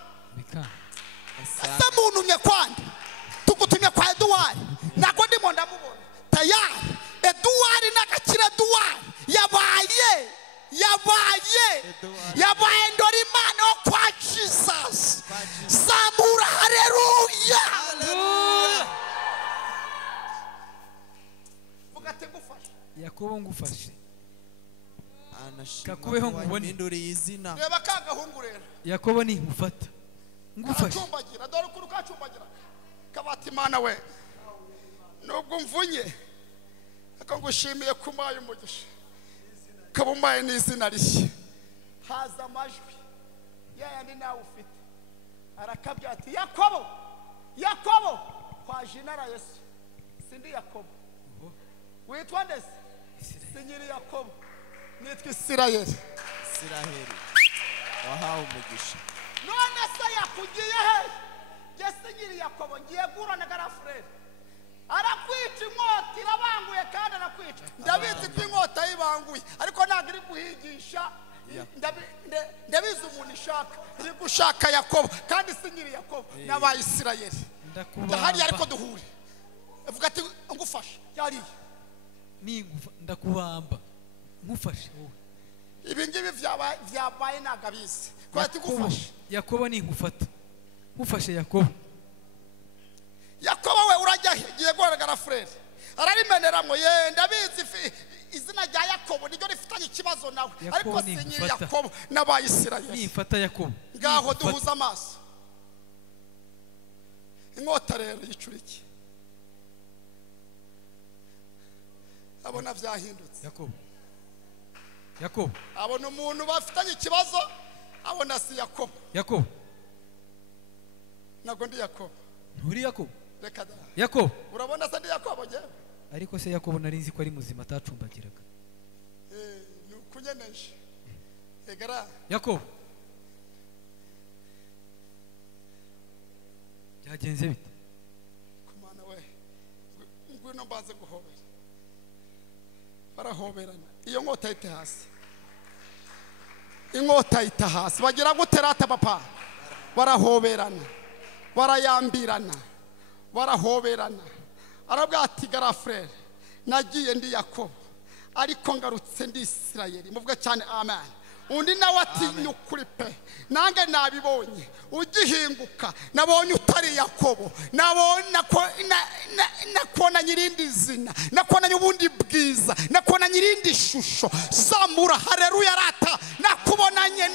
asa muntu nyekwande tugutumye kwa Edouard nago ndimo ndamubona tayari Edouard nakakira Edouard yabaye ndori Imana kwa Jesus zamura haleluya vuga ati ngufashe Yakobo ngufashe anashimwe Kakubeho nkubone. nduri Izina reba kagahungu rero Yakobo ningufata ngufashe acumbagira dore ukuru kacumbagira kabati Imana we nubwo mvunye aka ngushimiye kumaye umugisha kabumaye n'izina rishya haza amajwi yayandi nawe ufite arakabya ati Yakobo kwa jinara Yesu sindi Yakobo witwa ndese sinyiri Yakobo nitwa Isirayeli wahawe umugisha none se yakugiye he yesinyiri Yakobo ngiye gurana garafurere arakwica inkota irabanguye kandi arakwica ndabizi ko inkota yibanguye ariko ntabwo iri guhigisha ndabizi umuntu ishaka iri gushaka Yakobo kandi sinyiri Yakobo n'abaye Isirayeli ndahari ariko duhure uvuga ati ngufashe yariye ndakubamba ngufashe wowe ibi ngibi byabaye nagabizi ko ati ngufashe Yakobo ningufata ngufashe Yakobo we urajya giye guharagara frere ararimeneramo ye ndabizi izina rya Yakobo niryo rifitanye ikibazo nawe ariko sinyiri Yakobo n'abaye Isirayeli nifata Yakobo ngaho duhuza amaso inkota rero yicuriki abona byahindutse Yakobo abona umuntu bafitanye ikibazo abona si Yakobo nago ndi Yakobo nturi Yakobo reka da Yakobo urabona se ndi Yakobo je ariko se Yakobo nari nzi ko ari muzima atacumbagiraga. Nukunyeneje egara Yakobo byagenze bite? kumana we ngwino mbaze guhobera barahoberana iyo nkota ite hasi inkota ita hasi bagira guterata papa barahoberana barayambirana barahoberana arabwa ati gara frere nagiye ndi Yakobo ariko ngarutse ndi Isirayeli muvuga cyane amen. Undi nawe ati nyukuri pe nange nabibonye ugihinguka nabonye utari Yakobo nabona ko nakona nyirindi zina nakona nyubundi bwiza nakona nyirindi shusho zamura haleluya rata nakubonanye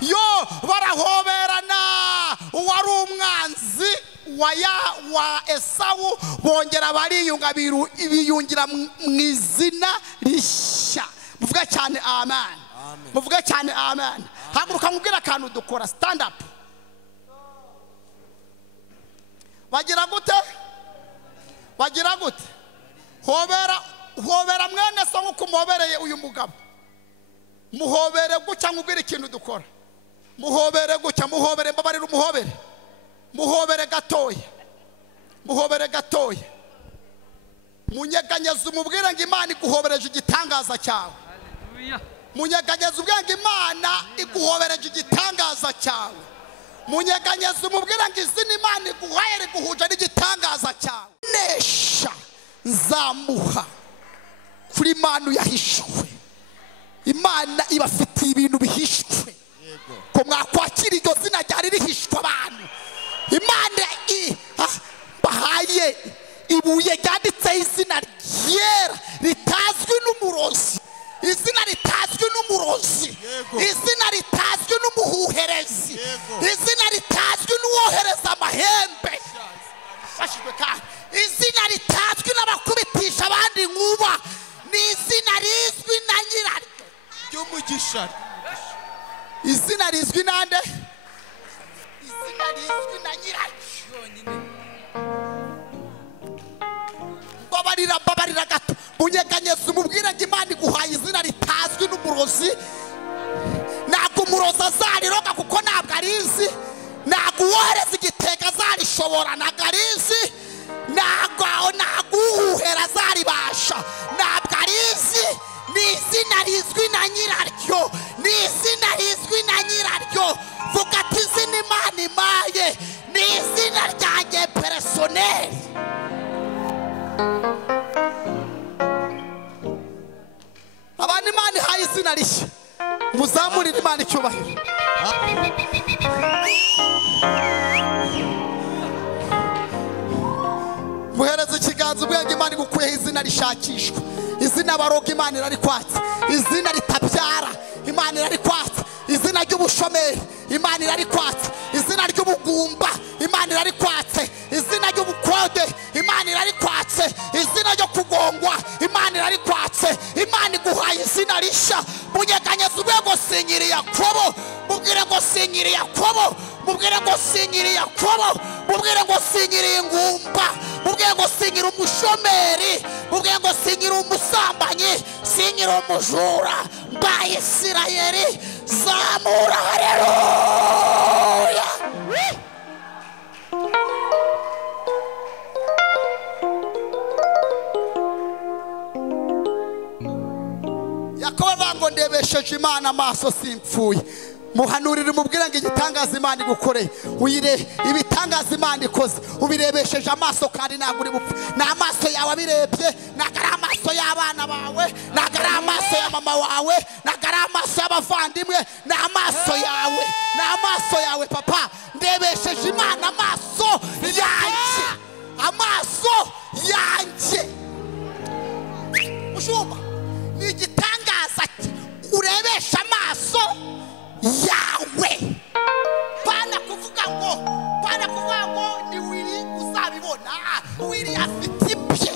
yo barahoberana wari umwanzi wa Esawu bongera bariyunga biyungira mwizina Rishya muvuga cyane amen. Muvuga cyane amen. Haguruka ngubwira kantu dukora stand up. Bagira gute hobera mwene so nkuko muhobereye uyu mugabo muhobere gucya ngubwira ikintu dukora muhobere gucya muhobere mbabarira muhobere gatoya munyeganyeza umubwira ngo Imana iguhobereje igitangaza cyawe. Haleluya. Munyeganyeza ubwenge Imana iguhobereje igitangaza cyawe. Munyeganyeza umubwira ngo izina Imana iguhaye guhuja n'igitangaza cyawe. Nesha nzamuha kuri Imana yahishwe. Imana ibafitiye ibintu bihishwe ko mwakwakira iryo zina ryari rihishwe abantu. Imana bahaye ibuye ryanditseho izina ryera ritazwi n'umurozi, izina ritazwi n'umurozi, izina ritazwi n'umuhuherezi, izina ritazwi n'uwohereza amahembe, izina ritazwi n'abakubitisha abandi nkuba, ni izina rizwi na nyiraryo ry'umugisha. Izina rizwi nande? Izina rizwi na nyiraryo. Babarira gato munyeganyeza umubwira ngo Imana iguhaye izina ritazwi n'umurozi. Ntabwo umurozi azariroga kuko ntabwo arizi, ntabwo uwohereza igitega azarishobora ntabwo arizi, ntabwo uwuhera azaribasha ntabwo arizi. Ni izina rizwi na nyiraryo, ni izina rizwi na nyiraryo. Vuga ati izina Imana impaye ni izina ryanjye personeli. Abantu Imana ihaye izina rishya muzamurire Imana icyubahiro. Muhereze ikiganza ubwenge Imana igukuyeho izina rishakishwa. Izina baroga Imana irarikwatse, izina ritabyara Imana irarikwatse, izina ry'ubushomeri Imana irarikwatse, izina ry'ubugumba Imana irarikwatse, izina ry'ubukode Imana irarikwatse, izina ryo kugongwa Imana irarikwatse. Imana iguhaye izina rishya. Munyeganyeza ubwego sinyiri Yakobo, mubwire ngo sinyiri Yakobo, mubwire ngo sinyiri Yakobo, mubwire ngo sinyiri ingumba, mubwire ngo sinyiri umushomeri, mubwire ngo sinyiri umusambanyi, sinyiri umujura, mbaye Isirayeli. Zamura haleluya. Yakobo bango ndebesheje Imana amaso simpfuye. Muhanurire mubwire ngo igitangaza Imana igukoreye uyire ibitangaza Imana ikoze ubirebesheje amaso kandi ntabwo uri bupfe. Na amaso yawe abirebye, nagara amaso y'abana bawe, nagara amaso ya mama wawe, nagara amaso y'abavandimwe, na amaso yawe, na amaso yawe papa. Ndebesheje Imana amaso yanjye, amaso yanjye. Ushumba ni igitangaza urebesha amaso yawe. Bana kuvuga ngo ni wiri uzabibona. Wiri afite ibye.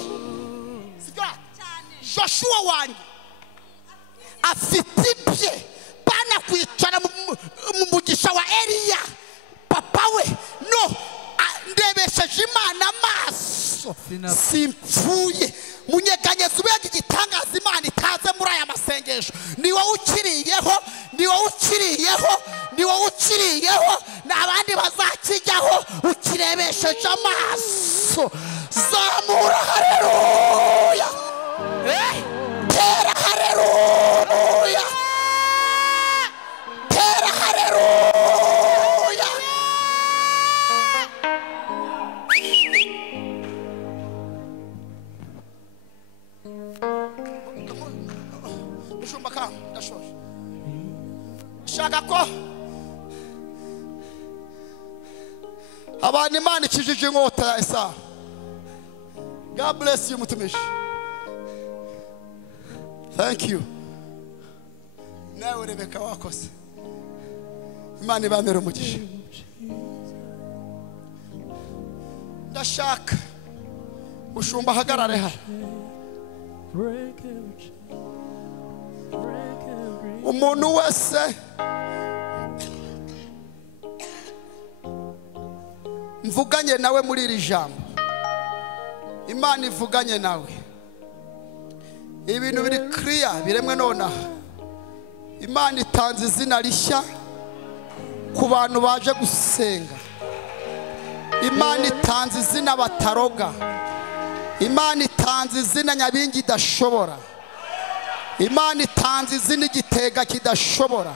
Sibyo cyane. Joshua wanjye afite ibye. Bana kwicara mu mugisha wa Eliya. Papa we no ndebesheje Imana amaso maso simpfuye munyeganyeza ubega igitangaza Imana itaze muri aya masengesho ni wowe ukiriyeho ni wowe ukiriyeho ni wowe ukiriyeho n'abandi bazakijyaho ukirebesheje amaso zamura haleluya tera haleluya tera haleluya mushumba kam ndashoje shaka ko abantu Imana ikijije inkota ya Esa. God bless you mutumishi. Thank you. Nawe Rebeka wakoze. Imana ibamere umugisha. Ndashaka mushumba hagarare ha. Umuntu wese mvuganye nawe muri iri jambo, Imana ivuganye nawe, ibintu biri clear biremwe nonaha. Imana itanze izina rishya ku bantu baje gusenga. Imana itanze izina bataroga. Imana itanze izina nyabingi idashobora. Imana itanze izina igitega kidashobora.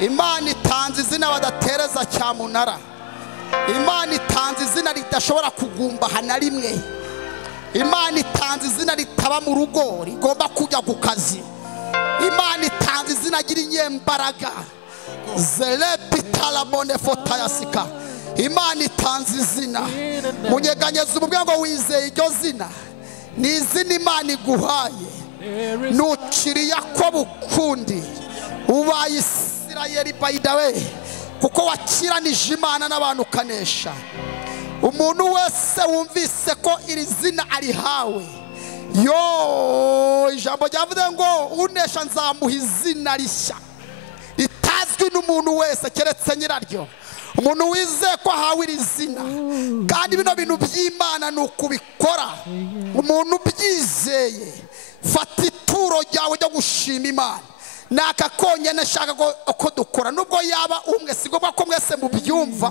Imana itanze izina badatereza cyamunara. Imana itanze izina ridashobora kugumba na rimwe. Imana itanze izina ritaba mu rugo rigomba kujya ku kazi. Imana itanze izina agira inyembaraga. Zelepitala bonefotayasika. Imana itanze izina munyeganyeza umubwira ngo wizeye iryo zina ni izina Imana iguhaye. Nukiri Yakobo ukundi ubaye Isirayeli by the way, kuko wakiranije Imana n'abantu ukanesha. Umuntu wese wumvise ko iri zina arihawe, yo ijambo ryavuze ngo unesha nzamuha izina rishya ritazwi n'umuntu wese keretse nyiraryo. Umuntu wizeye ko ahawe iri zina, kandi bino bintu by'Imana ni ukubikora. Umuntu ubyizeye, fata ituro ryawe ryo gushima Imana. Naka konyene nshaka ko dukora, nubwo yaba umwe si ngombwa ko mwese mubyumva,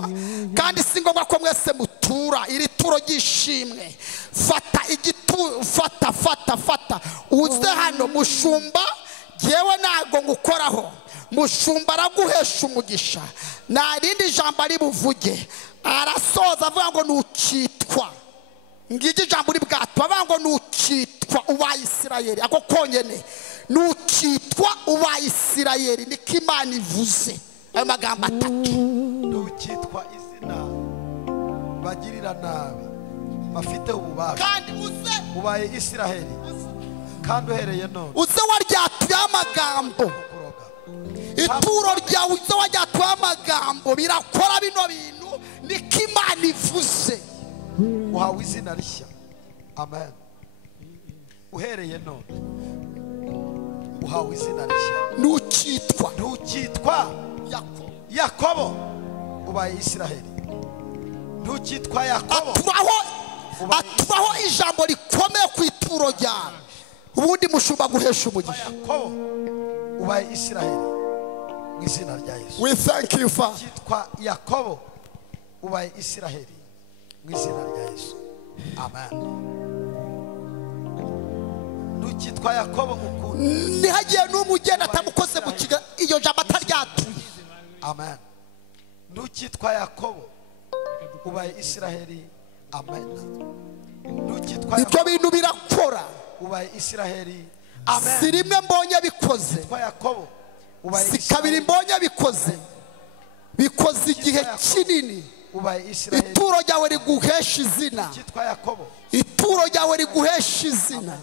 kandi si ngombwa ko mwese mutura iri turo ryishimwe. Fata igitu, fata uze hano mushumba, jewe nago ngukoraho. Mushumba araguhesha umugisha, nta rindi jambo ari buvuge. Arasoza avuga ngo nukitwa, ngije jambo ribwatwa avuga ngo nukitwa ubaye Isirayeli. Ako konyene nukitwa ubaye Isirayeli niko Imana ivuze. Ayo magambo atatu, nukitwa izina bagirira nabi bafite ububasha, kandi uze ubaye Isirayeli, kandi uhereye none uze waryatuye amagambo. Ituro ryawe uze waryatuye amagambo birakora bino bintu niko Imana ivuze. uhawe izina rishya. Amen. Uhereye none uhawe izina rishya. Ntukitwa Yakobo ubaye Isirayeli. Ntukitwa Yakobo. Aturaho ijambo rikomeye ku ituro ryawe, ubundi mushumba guhesha umugisha. Yakobo ubaye Isirayeli mu izina rya Yesu. We thank you Father. Ntukitwa Yakobo ubaye Isirayeli mu izina rya Yesu. Amen. Ntukitwa Yakobo ukundi nihagiye n'umugenda atamukoze mu kiga iyo jambo ataryatuye. Amen. Ntukitwa Yakobo ubaye Isirayeli. Amen. Ntukitwa ibyo bintu birakora ubaye Isirayeli. Amen. Si rimwe mbonye bikoze, Ntukitwa Yakobo ubaye si kabiri mbonye bikoze, bikoze igihe kinini. ubaye Isirayeli. Ituro ryawe riguhesha izina. Ntukitwa Yakobo. Ituro ryawe riguhesha izina.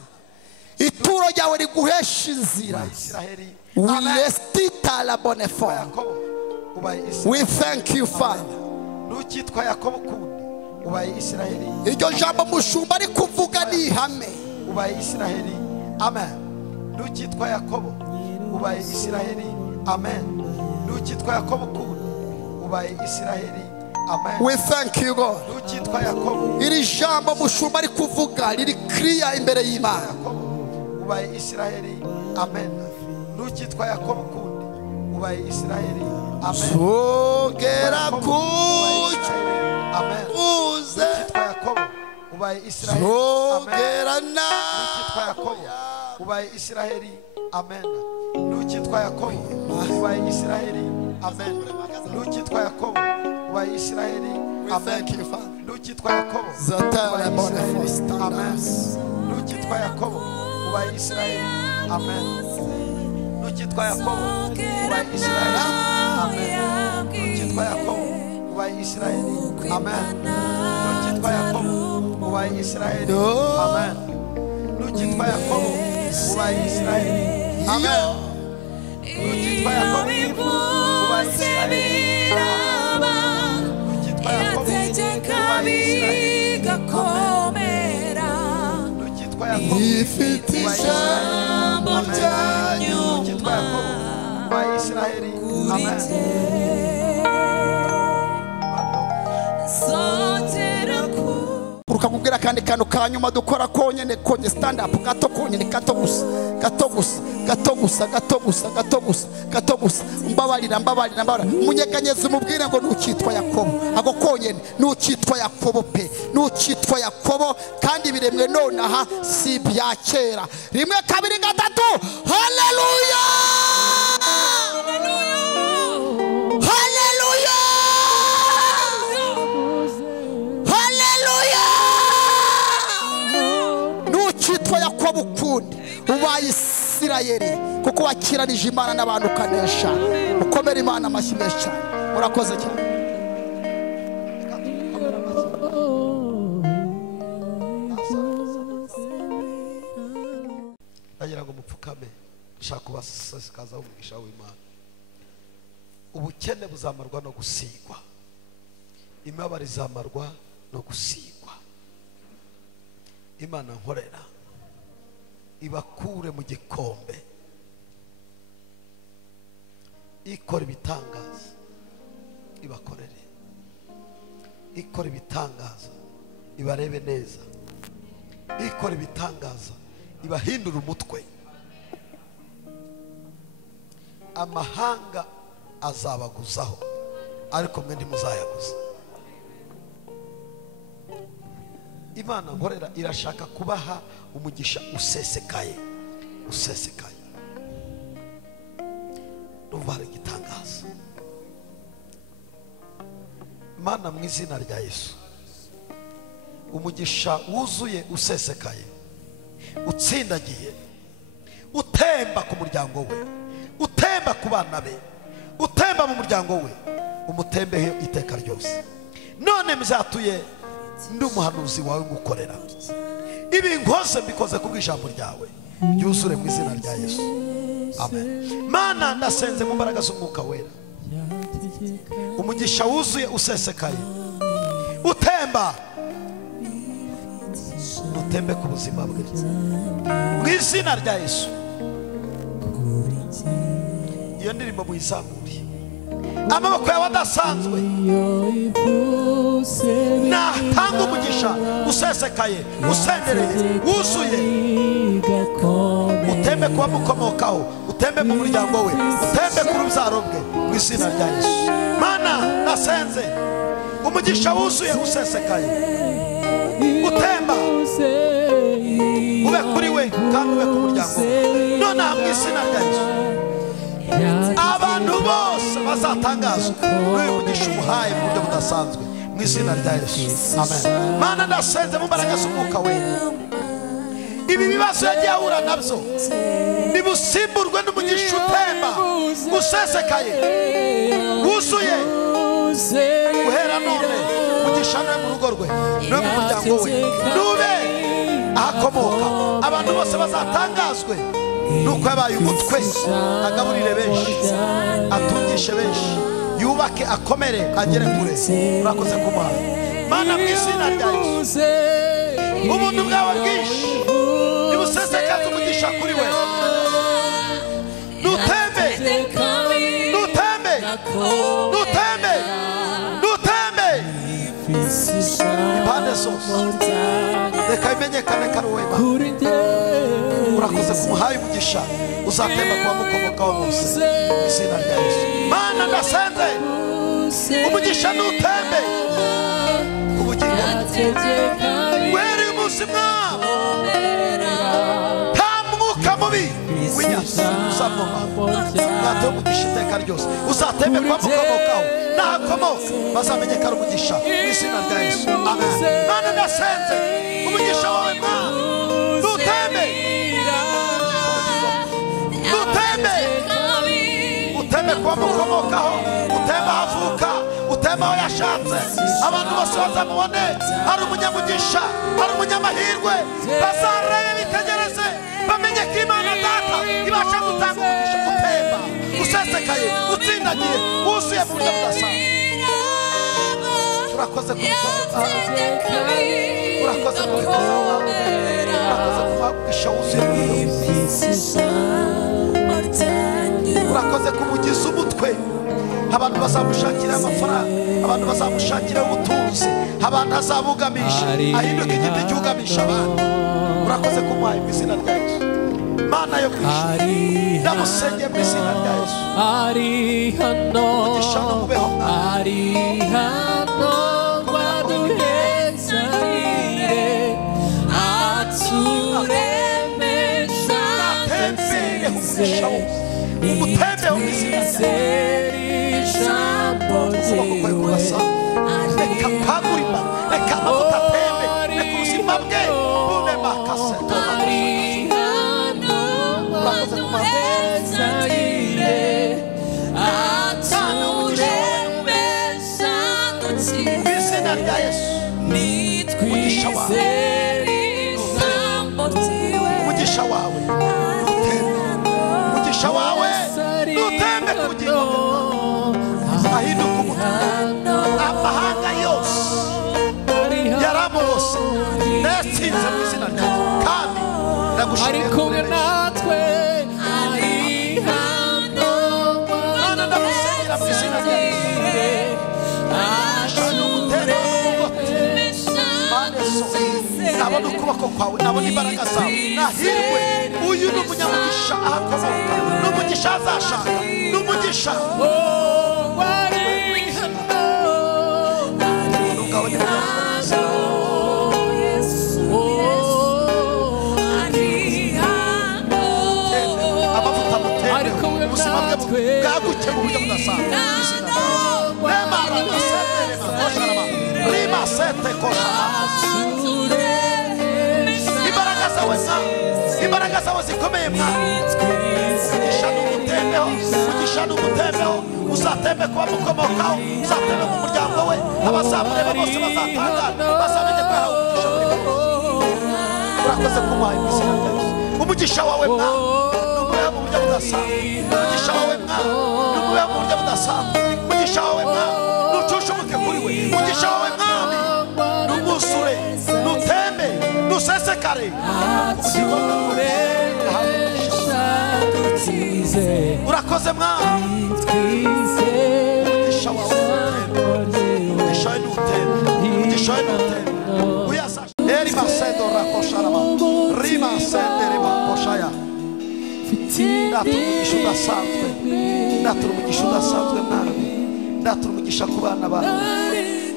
Ituro ryawe riguhesha inzira. Isirayeli. Wilestita bonefo. We thank you Father. Ntukitwa Yakobo kundi ubaye Isirayeli. Iryo jambo mushumba ari kuvuga ni ihame. Ubaye Isirayeli. Amen. Ntukitwa Yakobo ubaye Isirayeli. Amen. Ntukitwa Yakobo kundi ubaye Isirayeli. Amen. We thank you God. Ntukitwa Yakobo. Iri jambo mushumba ari kuvuga riri clear imbere y'Imana. Yakobo ubaye Isiraheli. Amen. Ntukitwa Yakobo kundi ubaye Isiraheli. Amen. Sogera kuja. Amen. Uze. Ntukitwa Yakobo ubaye Isiraheli. Sogera na. Ntukitwa Yakobo ubaye Isiraheli. Amen. Ntukitwa Yakobo ubaye Isiraheli. Amen. Ntukitwa Yakobo ubaye Isiraheli. Amen. Ntukitwa Yakobo Zatara bone Amen. Ntukitwa Yakobo ubaye Isiraheli. Amen. Ntukitwa Yakobo ubaye Isiraheli. Amen. Ntukitwa Yakobo ubaye Isiraheli. Amen. Ntukitwa Yakobo ubaye Isiraheli. Amen. Ntukitwa Yakobo ubaye Isiraheli. Amen. Ntukitwa Yakobo ubaye Isiraheli. Ntukitwa Yakobo ubaye Isiraheli. Ntukitwa Yakobo ifite ijambo ryanyu. Ntukitwa Yakobo ubaye Isiraheli. Amen. Ukamubwira kandi kantu ka nyuma dukora konyene konye stand up gato konyene gato gusa mbabarira munyeganyeze umubwire ngo ntukitwa Yakobo ago konyene ntukitwa Yakobo pe ntukitwa Yakobo kandi biremwe none aha si bya kera rimwe kabiri gatatu haleluya Yakobo ukundi ubaye Isirayeli kuko wakiranije Imana n'abantu ukanesha ukomera Imana amashyi menshi cyane murakoze cyane. Ndagira ngo mupfukame nshaka kubasasikaza umugisha w'Imana. Ubukene buzamarwa no gusigwa, imibabaro izamarwa no gusigwa. Imana nkorera ibakure mu gikombe, ikora ibitangaza ibakorere, ikora ibitangaza ibarebe neza, ikora ibitangaza ibahindura umutwe. Amahanga azabaguzaho ariko mwe ntimuzayaguza. Imana nkorera irashaka kubaha umugisha usesekaye. Numva hari igitangaza. Mana mu izina rya Yesu, umugisha wuzuye usesekaye, utsindagiye, utemba ku muryango we, utemba ku bana be, utemba mu muryango we, umutembehe iteka ryose. None mzatuye ndi umuhanuzi wawe ngukorera ibi nkoze mbikoze kubw'ijambo ryawe ryuzure mu izina rya Yesu. Amen. Mana ndasenze mu mbaraga z'umwuka wera, umugisha wuzuye usesekaye, utemba, utembe ku buzima bwe mu izina rya Yesu. Iyo ndirimbo muyizamure, amaboko yawe adasanzwe natanga umugisha usesekaye, usendereye, wuzuye, utembe kuba mukomokaho, utembe mu muryango we, utembe ku rubyaro bwe mu izina rya Yesu. Mana nasenze umugisha wuzuye usesekaye, utemba, ube kuri we kandi ube ku muryango we, none mu izina rya Yesu. Abantu bose bazatangazwa n'uyu mugisha umuhaye mu buryo budasanzwe mu izina rya Yesu. Amen. Mana ndasenze mu mbaraga z'umwuka we, ibi bibazo yagiye ahura nabyo nibusimburwe n'umugisha utemba, usesekaye, wuzuye, guhera none umugisha no mu rugo rwe no mu muryango we, nube ahakomoka. Abantu bose bazatangazwe nuko yabaye umutwe, agaburire benshi, atungishe benshi, yubake, akomere, agere kure. Urakoze kumuha Mana mu izina rya Yesu. Ubuntu bwawe bwinshi nibusesekaze umugisha kuri we, nutembe, nutembe, nutembe, nutembe, urakoze kumuhaye umugisha uzatemba kuba mukomokaho bose izina rya Yesu. Mana ndasenze umugisha nutembe ubugingo weri umunsi mwabo nta mwuka mubi w'inyasi uzamoma mwate umugisha iteka ryose uzatembe kuba mukomokaho nahakomoka bazamenyekana umugisha izina rya Yesu. Amen. Mana ndasenze umugisha wawe mwami nutembe utembe kuba mukomokaho utembe ahavuka utembe aho yashatse abantu bose bazamubone ari umunyamugisha ari umunyamahirwe bazarebe bitegereze bamenye ko Imana Data ibasha gutanga umugisha utemba usesekaye utsindagiye wuzuye mu buryo budasanzwe. Urakoze kubikoza urakoze kubikoza urakoze kubagisha wuzuye mu buryo urakoze kumugiza umutwe abantu bazamushakira amafaranga abantu bazamushakira ubutunzi abantu azabugamisha ahinduka igiti cyugamisha abantu. Urakoze kumuhaye mu izina rya Yesu. Mana yo kwishima ndamusengeye mu izina rya Yesu. Umugisha n'umubeho umutembe mu izina rya Yesu. Ukuboko kwawe kurasa reka mpagurima reka amavuta atembe reka ubuzima bwe bube makaseto. Urakoze kumuhaye mu izina rya Yesu. Umugisha wawe umugisha wawe umugisha wawe nutembe kugira ahinduka umutima amahanga yose yaramubose netsinze mu izina rya Yesu. Kandi ndagushimiye kumwe natwe Mana ndamusengera mu izina rya Yesu. Shana umutero nabona ukuboko kwawe nabona imbaraga zawe nahirwe uyu ni umunyamugisha ahakomoka n'umugisha azashaka n'umugisha amavuta mutembe ubuzima bwe bwaguke mu buryo budasanzwe. Imbaraga zawe zikomeye mwami umugisha n'umutembeho umugisha n'umutembeho uzatembe kuba mukomokaho uzatembe mu muryango we abazamureba bose bazatangara bazamenye ko yahawe umugisha muri we. Urakoze kumuhaye mu izina rya Yesu. Umugisha wawe mwami n'umubeho mu buryo budasanzwe umugisha wawe mwami n'umubeho mu buryo budasanzwe umugisha wawe mwami nucushumuke kuri we umugisha wawe mwami n'umwuzure nutembe nusesekare urakoze mwami umugisha wawe umugisha wawe nutembe umugisha wawe nutembe uyasasha eri masedo rakosharama rima sendere makoshaya ndatura umugisha udasanzwe ndatura umugisha udasanzwe mwami ndatura umugisha ku bana bawe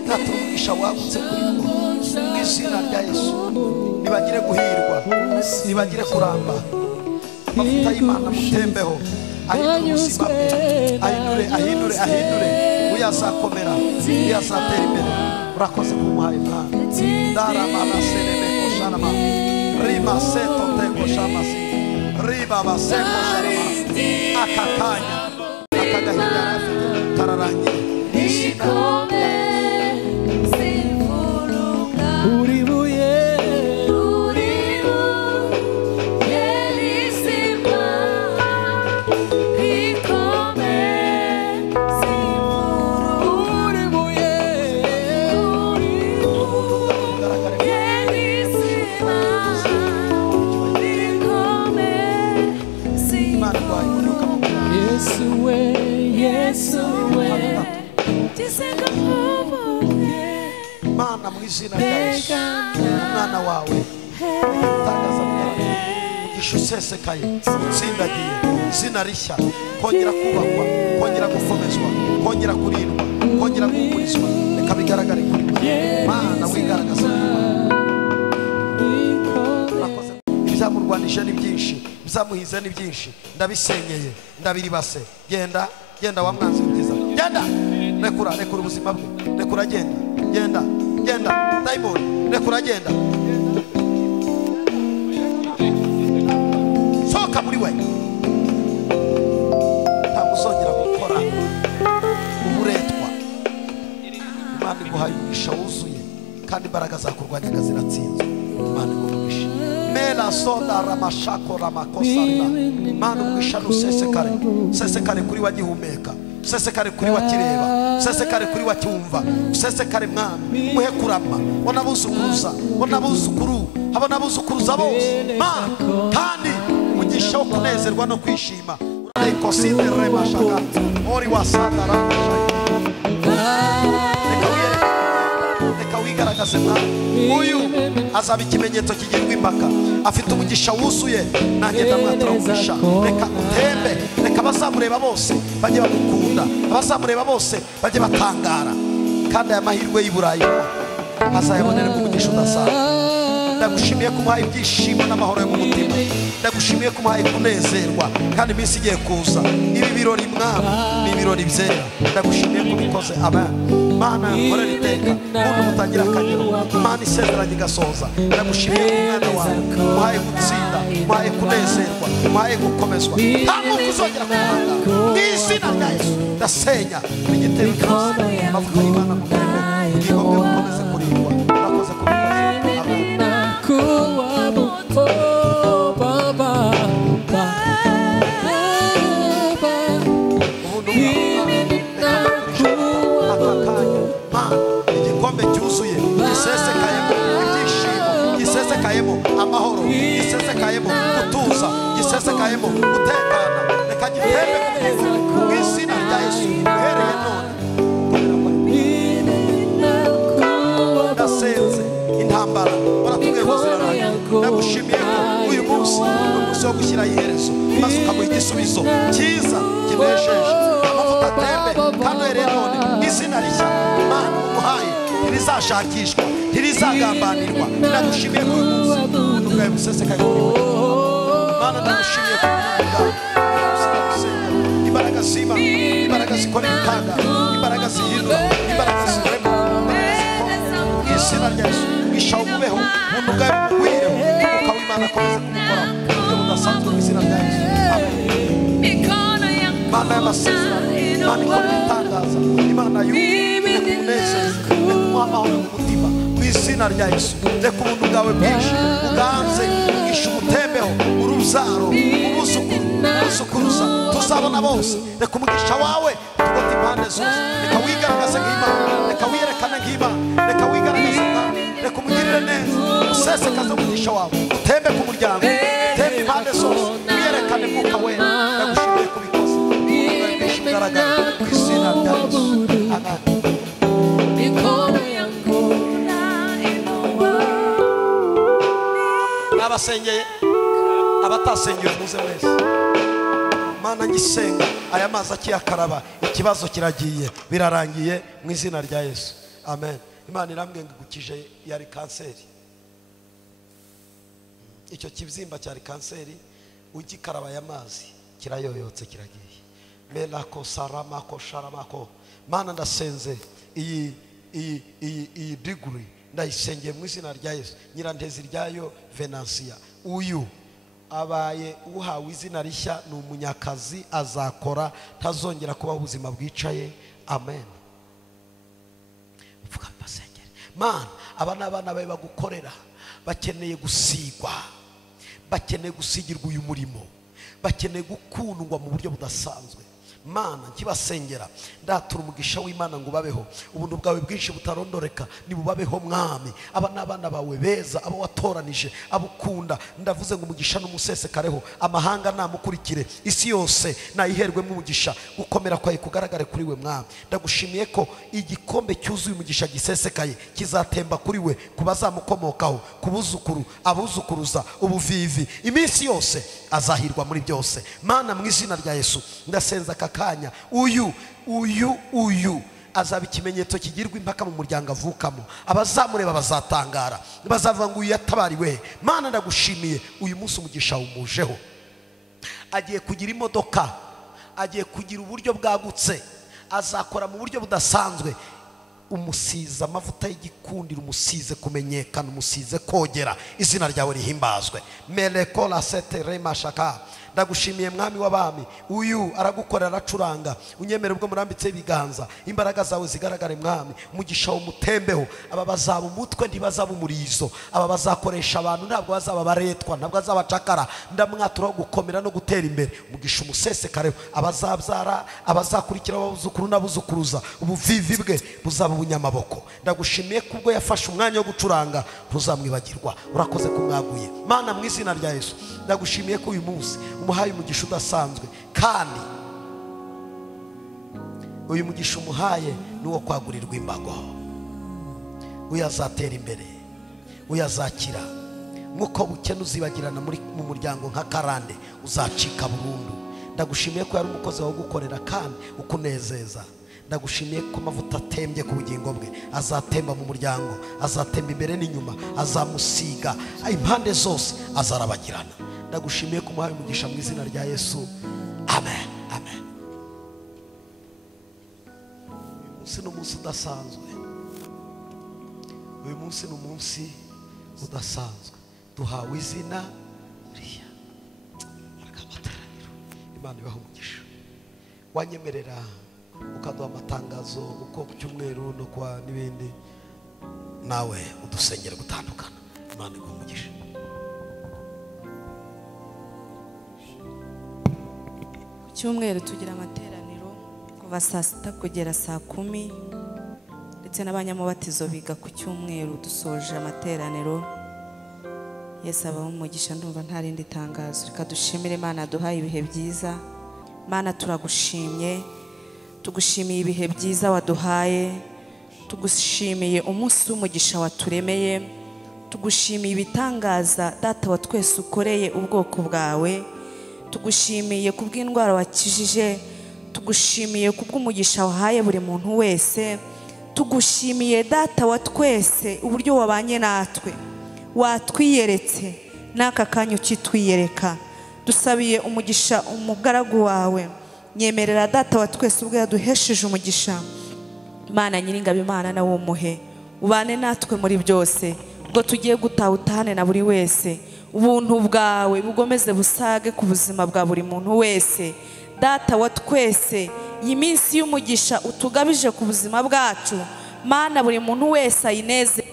ndatura umugisha wagutse kuri bo mu izina rya Yesu. Nibagire guhirwa nibagire kuramba amavuta y'Imana mutembeho ahindure ubuzima bwe ahindure uyazakomera uyazatera imbere. Urakoze kumuhaye Imana daramana serebe kosharama rima seto teko shamasi riba baseko sharama akakanya akagahinda afite kararangiye Mana mu izina rya Yesu umwana wawe utangaza umugisha usesekaye utsindagiye izina rishya kongera kubakwa kongera gukomezwa kongera kurindwa kongera gukurizwa reka bigaragare kuri Mana wigaragaza urakoze ibyamurwanisha ni byinshi ibyamuhize ni byinshi ndabisenyeye ndabiribase genda genda wa mwanzi w'ibyiza genda rekura ubuzima bwe rekura genda Diamond rekura genda soka muri we ntamuzongera gukora uburetwa Imana iguhaye umugisha wuzuye kandi imbaraga zakurwanyaga ziratsinzwe Imana igumisha mela soda ramashako ramakosarina Imana umugisha nusesekare kuri wagihumeka usesekare kuri wakireba usesekare kuri wacyumva usesekare mwami muhe kurama bonabuzukuru abonabuzukuruza bose Mana kandi umugisha wo kunezerwa no kwishima urayikosinde remashaka ori wasanga ramashaka reka wigaragaze mwami uyu azaba ikimenyetso kigirwa impaka afite umugisha wuzuye nanjye ndamwatira umugisha reka utembe reka abazamureba bose bajye bamukunda abazamureba bose bajye batangara kandi aya mahirwe y'iburayi azayabonera umugisha udasanzwe ndagushimiye kumuhaye ibyishimo n'amahoro yo mu mutima ndagushimiye kumuhaye kunezerwa kandi iminsi igiye kuza ibi birori mwami ni ibirori byera ndagushimiye kubikoze amen Mana yakorera iteka umuntu mutangira akagero Mana isezeranye igasoza ndagushimiye ku mwana wawe muhaye gutsinda muhaye kunezerwa muhaye gukomezwa nta muntu uzongera kumuhanga mu izina rya Yesu ndasenya igitero cyose amavuta y'Imana mu mbere igihombe gukomeza kurindwa urakoze kubikoze amen igikombe cyuzuye gisesekayemo ibyishimo gisesekayemo amahoro gisesekayemo gutuza gisesekayemo gutekana reka gitembe mu izina rya Yesu uhereye none ndasenze intambara baratubwiye ko zirarangira ndagushimiye ko uyu munsi umunsi wo gushyira iherezo maze ukamuha igisubizo cyiza kinesheje amavuta atembe kandi uhereye none izina rishya Mana umuhaye ntirizashakishwa ntirizagambanirwa ndagushimiye ko uyu munsi ubuntu bwawe busesekaye kuri we Mana ndagushimiye ko imbaraga z'Imana imbaraga zikora ibitanga imbaraga zihindura imbaraga zirema izina rya Yesu wisha umubeho ubuntu bwawe bugwireho umwuka w'Imana akomeze kumukora ibyo budasanzwe mu izina rya Yesu amen Mana y'amasezerano Imana ikora ibitangaza Imana y'ubuntu kunezeza reka amahoro mu mutima mu izina rya Yesu reka ubuntu bwawe bwinshi uganze bwisha umutembeho uruzaro ubuzukuruza tuzabona bose reka umugisha wawe tugote impande zose reka wigaragaze nk'Imana reka wiyerekane nk'Imana reka wigaragaze nk'Imana reka umugirire neza usesekaze umugisha wawe utembe ku muryango utembe impande zose wiyerekane mwuka wera ndagushimiye kubikoze ubwisha ugaragara ku izina rya Yesu amen abasengeye abatasengeye muze mwese Mana ngisenga aya mazi akiyakaraba ikibazo kiragiye birarangiye mu izina rya Yesu amen Imana irambwiye ngo igukije yari kanseri icyo kibyimba cyari kanseri ugikaraba aya mazi kirayoyotse kiragiye melako saramako sharamako Mana ndasenze iyi degree ndayisengeye mu izina rya Yesu nyirantezi ryayo Venansia uyu abaye uhawe izina rishya ni umunyakazi azakora tazongera kuba ubuzima bwicaye amen vuga basengere Mana aba n'abana bawe bagukorera bakeneye gusigwa bakeneye gusigirwa uyu murimo bakeneye gukundwa mu buryo budasanzwe Mana nkibasengera ndatura umugisha w'Imana ngo babeho ubuntu bwawe bwinshi butarondoreka nibubabeho mwami. Aba n'abana bawe beza abo watoranije abukunda, ndavuze ngo umugisha n'umusesekareho, amahanga namukurikire, isi yose nayiherwemo umugisha, gukomera kwawe kugaragare kuri we mwami. Ndagushimiye ko igikombe cyuzuye umugisha gisesekaye kizatemba kuri we, kubazamukomokaho, kubuzukuru, abuzukuruza, ubuvivi, iminsi yose azahirwa muri byose. Mana mu izina rya Yesu ndasenza aka kanya uyu azaba ikimenyetso kigirwa impaka mu muryango avukamo. Abazamureba bazatangara, bazavuga ngo uyu yatabariwe. Mana ndagushimiye uyu munsi umugisha wumujeho, agiye kugira imodoka, agiye kugira uburyo bwagutse, azakora mu buryo budasanzwe. Umusize amavuta y'igikundiro, umusize kumenyekana, umusize kogera, izina ryawe rihimbazwe. Melekola sete remashaka. Ndagushimiye mwami w'abami, uyu aragukorera aracuranga, unyemere ubwo murambitse ibiganza, imbaraga zawe zigaragare mwami, umugisha umutembeho. Aba bazaba umutwe ntibazaba umurizo, aba bazakoresha abantu ntabwo bazaba baretwa, ntabwo bazabacakara. Ndamwatura wo gukomera no gutera imbere, umugisha umusesekareho. Abazabyara, abazakurikira abuzukuru n'abuzukuruza, ubuvivi bwe buzaba ubunyamaboko. Ndagushimiye kubwo yafashe umwanya wo gucuranga, ntuzamwibagirwa. Urakoze kumwaguye Mana mu izina rya Yesu. Ndagushimiye ko uyu munsi umuhaye umugisha udasanzwe, kandi uyu mugisha umuhaye nuwo kwagurirwa imbago. Uyu azatera imbere, uyu azakira. Nk'uko bukene uzibagirana mu muryango nka karande, uzacika burundu. Ndagushimiye ko yari umukozi wo gukorera kandi ukunezeza. Ndagushimiye ko amavuta atembye ku bugingo bwe, azatemba mu muryango, azatemba imbere n'inyuma, azamusiga impande zose, azarabagirana. Ndagushimiye ko umuhaye umugisha mu izina rya Yesu. Amen, amen. Uyu munsi ni umunsi udasanzwe, uyu munsi ni umunsi udasanzwe. Duhawe izina Rishya. Imana ibahe umugisha. Wanyemerera ukaduha amatangazo uko ku cyumweru no kwa n'ibindi, nawe udusengere gutandukana. Imana ibahe umugisha. Cyumweru tugira amateraniro kuva saa sita kugera saa 10, ndetse n'abanyamubatizo biga ku cyumweru. Dusoje amateraniro, Yesu abaho umugisha. Ndumva nta rindi tangazo. Reka dushimire Imana duhaye ibihe byiza. Mana turagushimye, tugushimiye ibihe byiza waduhaye, tugushimiye umunsi w'umugisha waturemeye, tugushimiye ibitangaza Data wa twese ukoreye ubwoko bwawe, tugushimiye kubw'indwara wakijije, tugushimiye kubw'umugisha wahaye buri muntu wese, tugushimiye Data wa twese uburyo wabanye natwe, watwiyeretse n'aka kanya ukitwiyereka. Dusabiye umugisha umugaragu wawe, nyemerera Data wa twese ubwo yaduhesheje umugisha. Mana nyiringabo, Imana nawe umuhe, ubane natwe muri byose. Ubwo tugiye gutaha utahane na buri wese, ubuntu bwawe bugomeze busage ku buzima bwa buri muntu wese. Data wa twese, iyi minsi y'umugisha utugabije ku buzima bwacu, Mana buri muntu wese ayineze,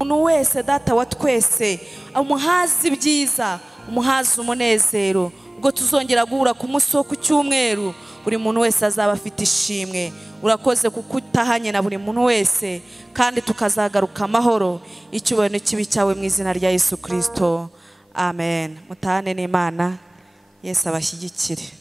umuntu wese Data wa twese umuhazi ibyiza, umuhazi umunezero. Ubwo tuzongera guhura ku munsi wo ku cyumweru, buri muntu wese azaba afite ishimwe. Urakoze kuko utahanye na buri muntu wese, kandi tukazagaruka amahoro. Icyubahiro kibi cyawe mu izina rya Yesu Kristo, amen. Mutahane n'Imana. Yesu abashyigikire.